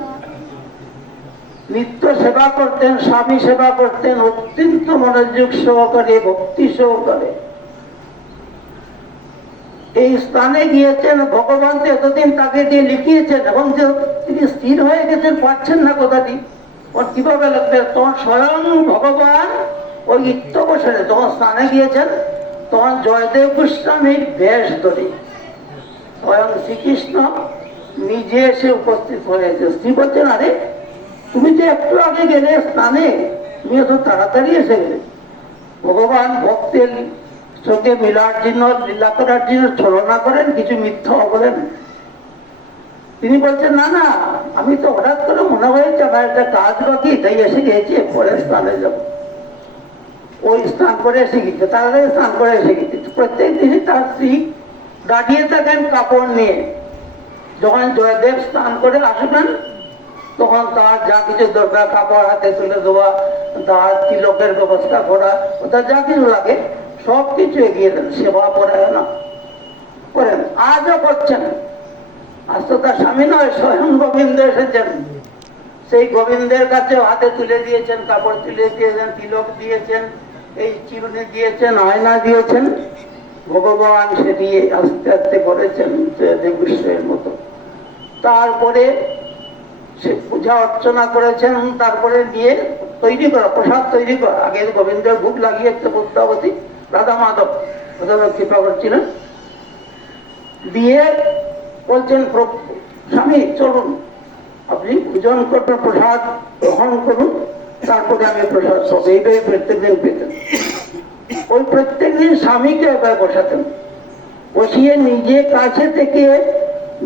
নিত্য সেবা করতেন, স্বামী সেবা করতেন, অত্যন্ত মনোযোগ সহকারে, ভক্তি সহকারে। এই স্থানে গিয়েছেন, ভগবান তো এতদিন তাকে দিয়ে লিখিয়েছেন, এখন যে তিনি স্থির হয়ে গেছেন, পাচ্ছেন না কথাটি, কিভাবে লাগবে? তখন স্বয়ং ভগবান ওই ইত্য বসে যখন স্থানে গিয়েছেন, তখন জয়দেব গোস্বামীর বেশ ধরে স্বয়ং শ্রীকৃষ্ণ নিজে এসে উপস্থিত হয়েছে। স্ত্রী বলছেন, আরে তুমি যে একটু আগে গেলে স্নানে, তুমি এত তাড়াতাড়ি এসে গেলে। ভগবান ভক্তের সঙ্গে মিলার জন্য, লীলা করার জন্য ছলনা করেন, কিছু মিথ্যা বলেন। তিনি বলছেন, না না, আমি তো হঠাৎ করে মনে হয়েছে আমার একটা কাজ বাকি, তাই এসে গেছি, পরে স্নানে যাব। ওই স্নান করে এসে গেছে, তাড়াতাড়ি স্নান করে এসে গেছে। প্রত্যেক দিনই তার স্ত্রী দাঁড়িয়ে থাকেন কাপড় নিয়ে, যখন জয়দেব স্নান করে আসবেন তখন তার যা কিছু দরকার, কাপড় হাতে তুলে দেওয়া, তার তিলকের ব্যবস্থা করা, ওটা যা কিছু লাগে সব কিছু এগিয়ে দেন, সেবা পরায়ণ করেন, আজও করছেন। আজ তো তার স্বামী নয়, স্বয়ং গোবিন্দ এসেছেন, সেই গোবিন্দের কাছে হাতে তুলে দিয়েছেন, কাপড় তুলে দিয়েছেন, তিলক দিয়েছেন, এই চিরুনি দিয়েছেন, আয়না দিয়েছেন। ভগবান সেটি আস্তে আস্তে করেছেন দেবগোস্বামীর মতো। তারপরে সে পূজা অর্চনা করেছেন, তারপরে দিয়ে তৈরি করা, প্রসাদ তৈরি করা। আগে গোবিন্দের ভোগ লাগিয়েছে পদ্মাবতী, রাধা মাধব কৃপা করছিলেন, দিয়ে বলছেন, স্বামী চলুন, আপনি পূজন করবেন, প্রসাদ গ্রহণ করুন, তারপরে আমি প্রসাদ সব। এইভাবে প্রত্যেকদিন পেতেন। ওই প্রত্যেকদিন স্বামীকে এবার বসাতেন, বসিয়ে নিজে কাছে থেকে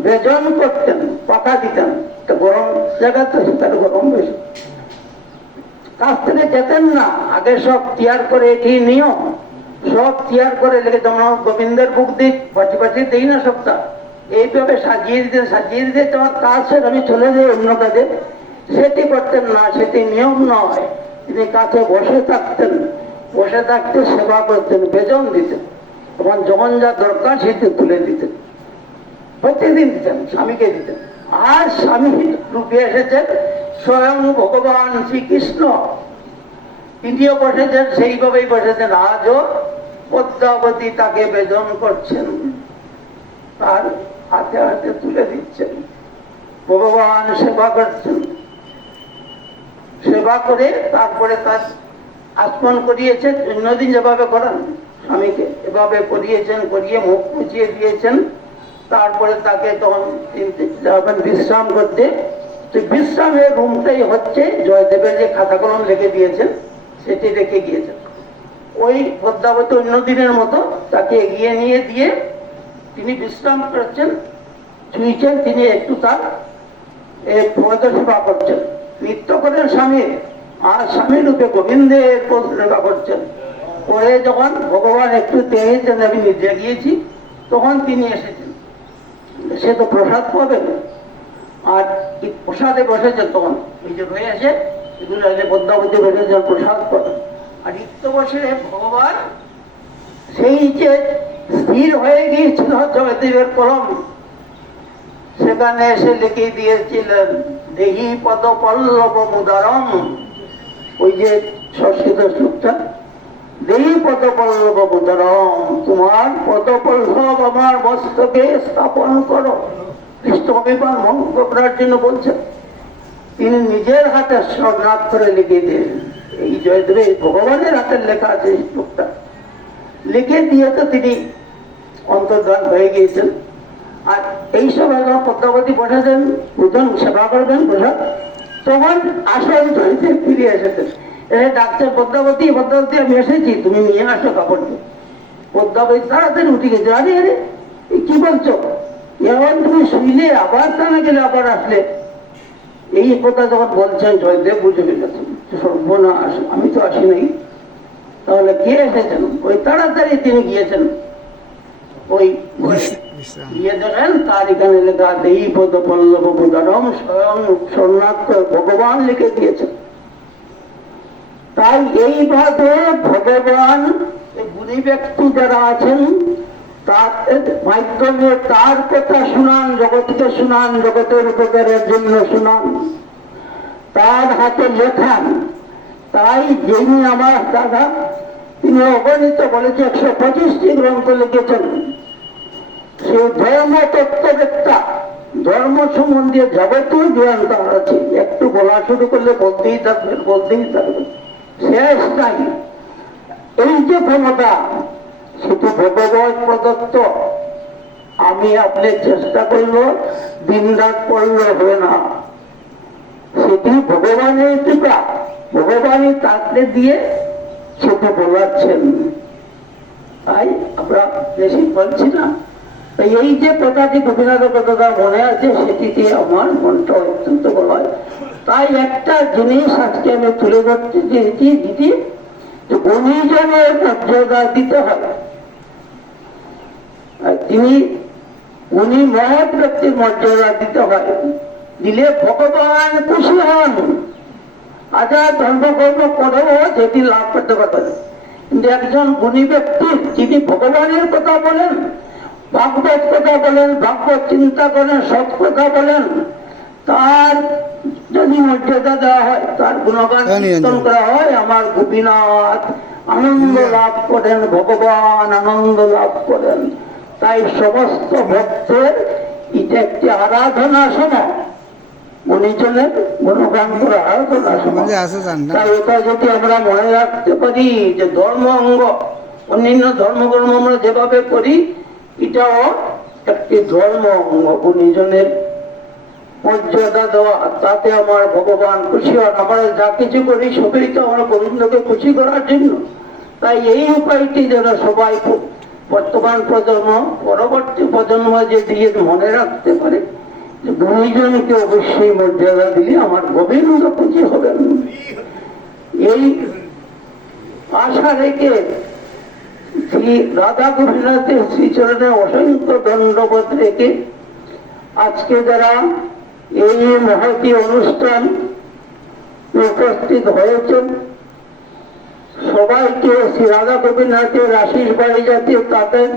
বেজন করতেন, পাকা দিতেন। গরম জায়গা তো, তার গরম বেশি, কাছ থেকে যেতেন না। আগে সব তৈয়ার করে, এটি নিয়ম, সব তৈয়ার করে লেগে, যেমন গোবিন্দের বুক দিই, বাটি বাটি দিই না সবটা, এইভাবে সাজিয়ে দিতে তোমার কাজ শেষ, আমি চলে যাই অন্য কাজে, সেটি করতেন না, সেটি নিয়ম নয়। তিনি কাছে বসে থাকতেন, বসে থাকতে সেবা করতেন, বেজন দিতেন, তখন যখন যা দরকার সেটি তুলে দিতেন, প্রত্যেকদিন দিতেন, স্বামীকে দিতেন। আর স্বামী রূপে এসেছেন স্বয়ং ভগবান শ্রীকৃষ্ণ, তিনিও বসেছেন, সেইভাবেই বসেছেন। আজও পদ্মাবতী তাকে বেদন করছেন, তার হাতে হাতে তুলে দিচ্ছেন, ভগবান সেবা করছেন। সেবা করে তারপরে তার আচমন করিয়েছেন, অন্যদিন যেভাবে করান স্বামীকে এভাবে করিয়েছেন, করিয়ে মুখ মুছিয়ে দিয়েছেন। তারপরে তাকে তখন যাবেন বিশ্রাম করতে। তো বিশ্রামের রুমটাই হচ্ছে জয়দেবের যে খাতা কলম লিখে দিয়েছেন সেটি রেখে গিয়েছেন। ওই পদ্মাবতী অন্য দিনের মতো তাকে এগিয়ে নিয়ে দিয়ে তিনি বিশ্রাম করছেন, শুয়েছেন। তিনি একটু তার পদ সেবা করছেন, নৃত্য করেন স্বামীর, আর স্বামী রূপে গোবিন্দের পদ সেবা করছেন। পরে যখন ভগবান একটু দেখেছেন আমি নিদ্রে গিয়েছি, তখন তিনি এসেছেন। সে তো প্রসাদ পাবেন, আর প্রসাদে বসেছেন, তখন এই যে রয়ে আসে এগুলো পদ্মাবতী বসেছেন, প্রসাদ পাবেন। আর নিত্য বসে ভগবান সেই যে স্থির হয়ে গিয়েছিল জয়দেবের কলম, সেখানে এসে লিখে দিয়েছিলেন দেহি পদ পল্লব মুদারম। ওই যে সংস্কৃত শ্লোকটা, দেহি পদ পল্লব মুদারম, তোমার পদ পল্লব আমার মস্তকে স্থাপন করো। কৃষ্ণ অভিমান ভঙ্গ করার জন্য বলছেন, তিনি নিজের হাতে স্বর্ণাৎ করে লিখে দিলেন। এই জয়দেবের ভগবানের হাতের লেখা আছে এই শ্লোকটা, লিখে দিয়ে তো তিনি অন্তর্ধান হয়ে গিয়েছেন। আর এই সময় যখন পদ্মাবতী বসেছেন, দুজন সেবা করবেন প্রসাদ, তখন আসল জয়দেব ফিরে এসেছেন। এসে ডাকছেন পদ্মাবতী, পদ্মাবতী আমি এসেছি, তুমি নিয়ে আসো কাপড়টি। পদ্মাবতী তাড়াতাড়ি উঠে গেছে, আরে আরে কি বলছো, এমন তুমি শুইলে আবার টানা গেলে আবার আসলে। এই কথা যখন বলছেন জয়দেব বুঝে গেছেন, সর্বনাশ, আমি তো আসি নাই, তাহলে কে এসেছেন? ওই তাড়াতাড়ি তিনি গিয়েছেন ওই গিয়ে দেখেন তার এখানে লেখা দেহি পদ পল্লব মুদারম, স্বয়ং সোমনাথ ভগবান লিখে দিয়েছেন। তাই এইভাবে ভগবান গুণী ব্যক্তি যারা আছেন তার মাধ্যমে তার কথা শুনান, জগৎকে শুনান, জগতের উপকারের জন্য শুনান, তার হাতে লেখান। তাই যিনি আমার দাদা, তিনি অগণিত বলেছে 125টি গ্রন্থ লিখেছেন। সে ধর্ম তত্ত্ববেত্তা, ধর্ম সম্বন্ধে যাবতীয় জ্ঞান তার আছে। একটু বলা শুরু করলে বলতেই থাকবেন, বলতেই থাকবেন, শেষ নাই। এই যে ক্ষমতা, সেটি ভগবত প্রদত্ত। আমি আপনি চেষ্টা করলো দিন রাত পড়লে হবে না, সেটি ভগবানের কৃপা, ভগবানই তাকে দিয়ে সেটা বলাচ্ছেন। তাই আমরা বেশি বলছি না। এই যে কথাটি গোপীনাথের কথা মনে আছে, সেটিতে আমার মনটা অত্যন্ত বলায়। তাই একটা জিনিস আজকে আমি তুলে ধরতে চেয়েছি, দিদি, গুণীজনের মর্যাদা দিতে হবে। তিনি উনি মহৎ ব্যক্তির মর্যাদা দিতে হয়, দিলে ভগবান খুশি হন। আজাদ ধর্মকর্ম করেও যেটি লাভ করতে পারবেন, কিন্তু একজন গুণী ব্যক্তি যিনি ভগবানের কথা বলেন, ভাগবত কথা বলেন, ভাগবত চিন্তা করেন, সৎ কথা বলেন, তার যদি মর্যাদা দেওয়া হয়, তার গুণগান কীর্তন করা হয়, আমার গোপীনাথ আনন্দ লাভ করেন, ভগবান আনন্দ লাভ করেন। তাই সমস্ত ভক্তের এটা একটি আরাধনা সময়, গুণীজনের গুণগান করে আরাধনা সময়। তাই এটা যদি আমরা মনে রাখতে পারি যে ধর্ম অঙ্গ, অন্যান্য ধর্মকর্ম আমরা যেভাবে করি, এটাও একটি ধর্ম অঙ্গ। গুণীজনের মর্যাদা দেওয়া, তাতে আমার ভগবান খুশি হন। আমরা যা কিছু করি সবই তো আমরা গোবিন্দকে খুশি করার জন্য। তাই এই উপায়টি যেন সবাই, বর্তমান প্রজন্ম, পরবর্তী প্রজন্ম যে দিয়ে মনে রাখতে পারে যে গুণীজনকে অবশ্যই মর্যাদা দিলে আমার গোবিন্দ খুশি হবেন। এই আশা রেখে শ্রী রাধা গোপীনাথের শ্রীচরণে অসংখ্য দণ্ডবোধ রেখে আজকে যারা এই মহতী অনুষ্ঠান উপস্থিত হয়েছেন, সবাইকে শ্রী রাধা গোপীনাথের আশীষ বাড়ি যাতে তাদের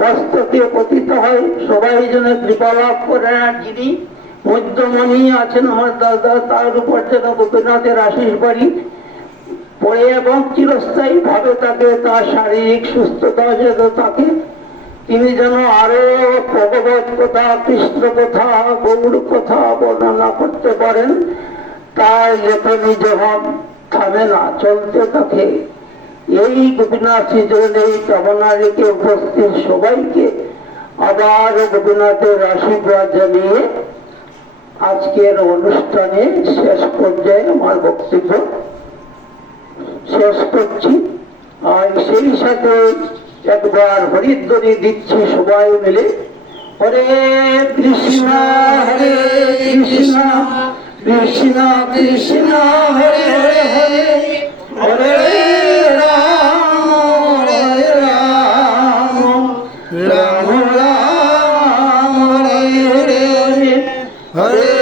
মস্তকে পতিত হয়, সবাই যেন কৃপা লাভ করেন। আর যিনি মধ্যমণি আছেন আমার দাদা, তার উপর যেন গোপীনাথের আশীষ বাড়ি পড়ে এবং চিরস্থায়ী ভাবে তাকে তার শারীরিক সুস্থতা যেন থাকে, তিনি যেন আরো ভগবত কথা, কৃষ্ণ কথা, গৌর কথা বর্ণনা করতে পারেন। তার লেখনী যখন থামে না, চলতে থাকে। এই গোপীনাথ শ্রীচরণে এই কামনা রেখে উপস্থিত সবাইকে আবার গোপীনাথের আশীর্বাদ জানিয়ে আজকের অনুষ্ঠানে শেষ পর্যায়ে আমার বক্তব্য শেষ করছি। আর সেই সাথে একবার হরিধ্বনি দিচ্ছি সবাই মিলে, হরে কৃষ্ণ হরে কৃষ্ণ কৃষ্ণ কৃষ্ণ হরে হরে হরে হরে রাম হরে রাম রাম রাম হরে হরে হরে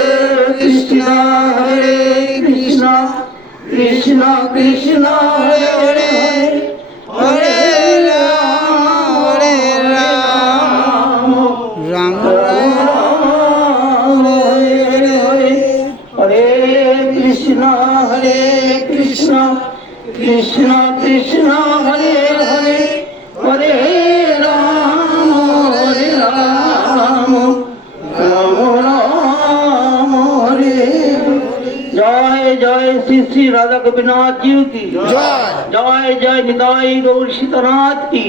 কৃষ্ণ হরে কৃষ্ণ কৃষ্ণ কৃষ্ণ হরে হরে হরে রাম রাম রাম হরে হরে হরে কৃষ্ণ হরে কৃষ্ণ কৃষ্ণ কৃষ্ণ হরে হরে হরে রাম রাম রাম হরে। জয় জয় শ্রী শ্রী রাধা গোপীনাথ जी की जय। जय जय निताई गौर सीतानाथ की।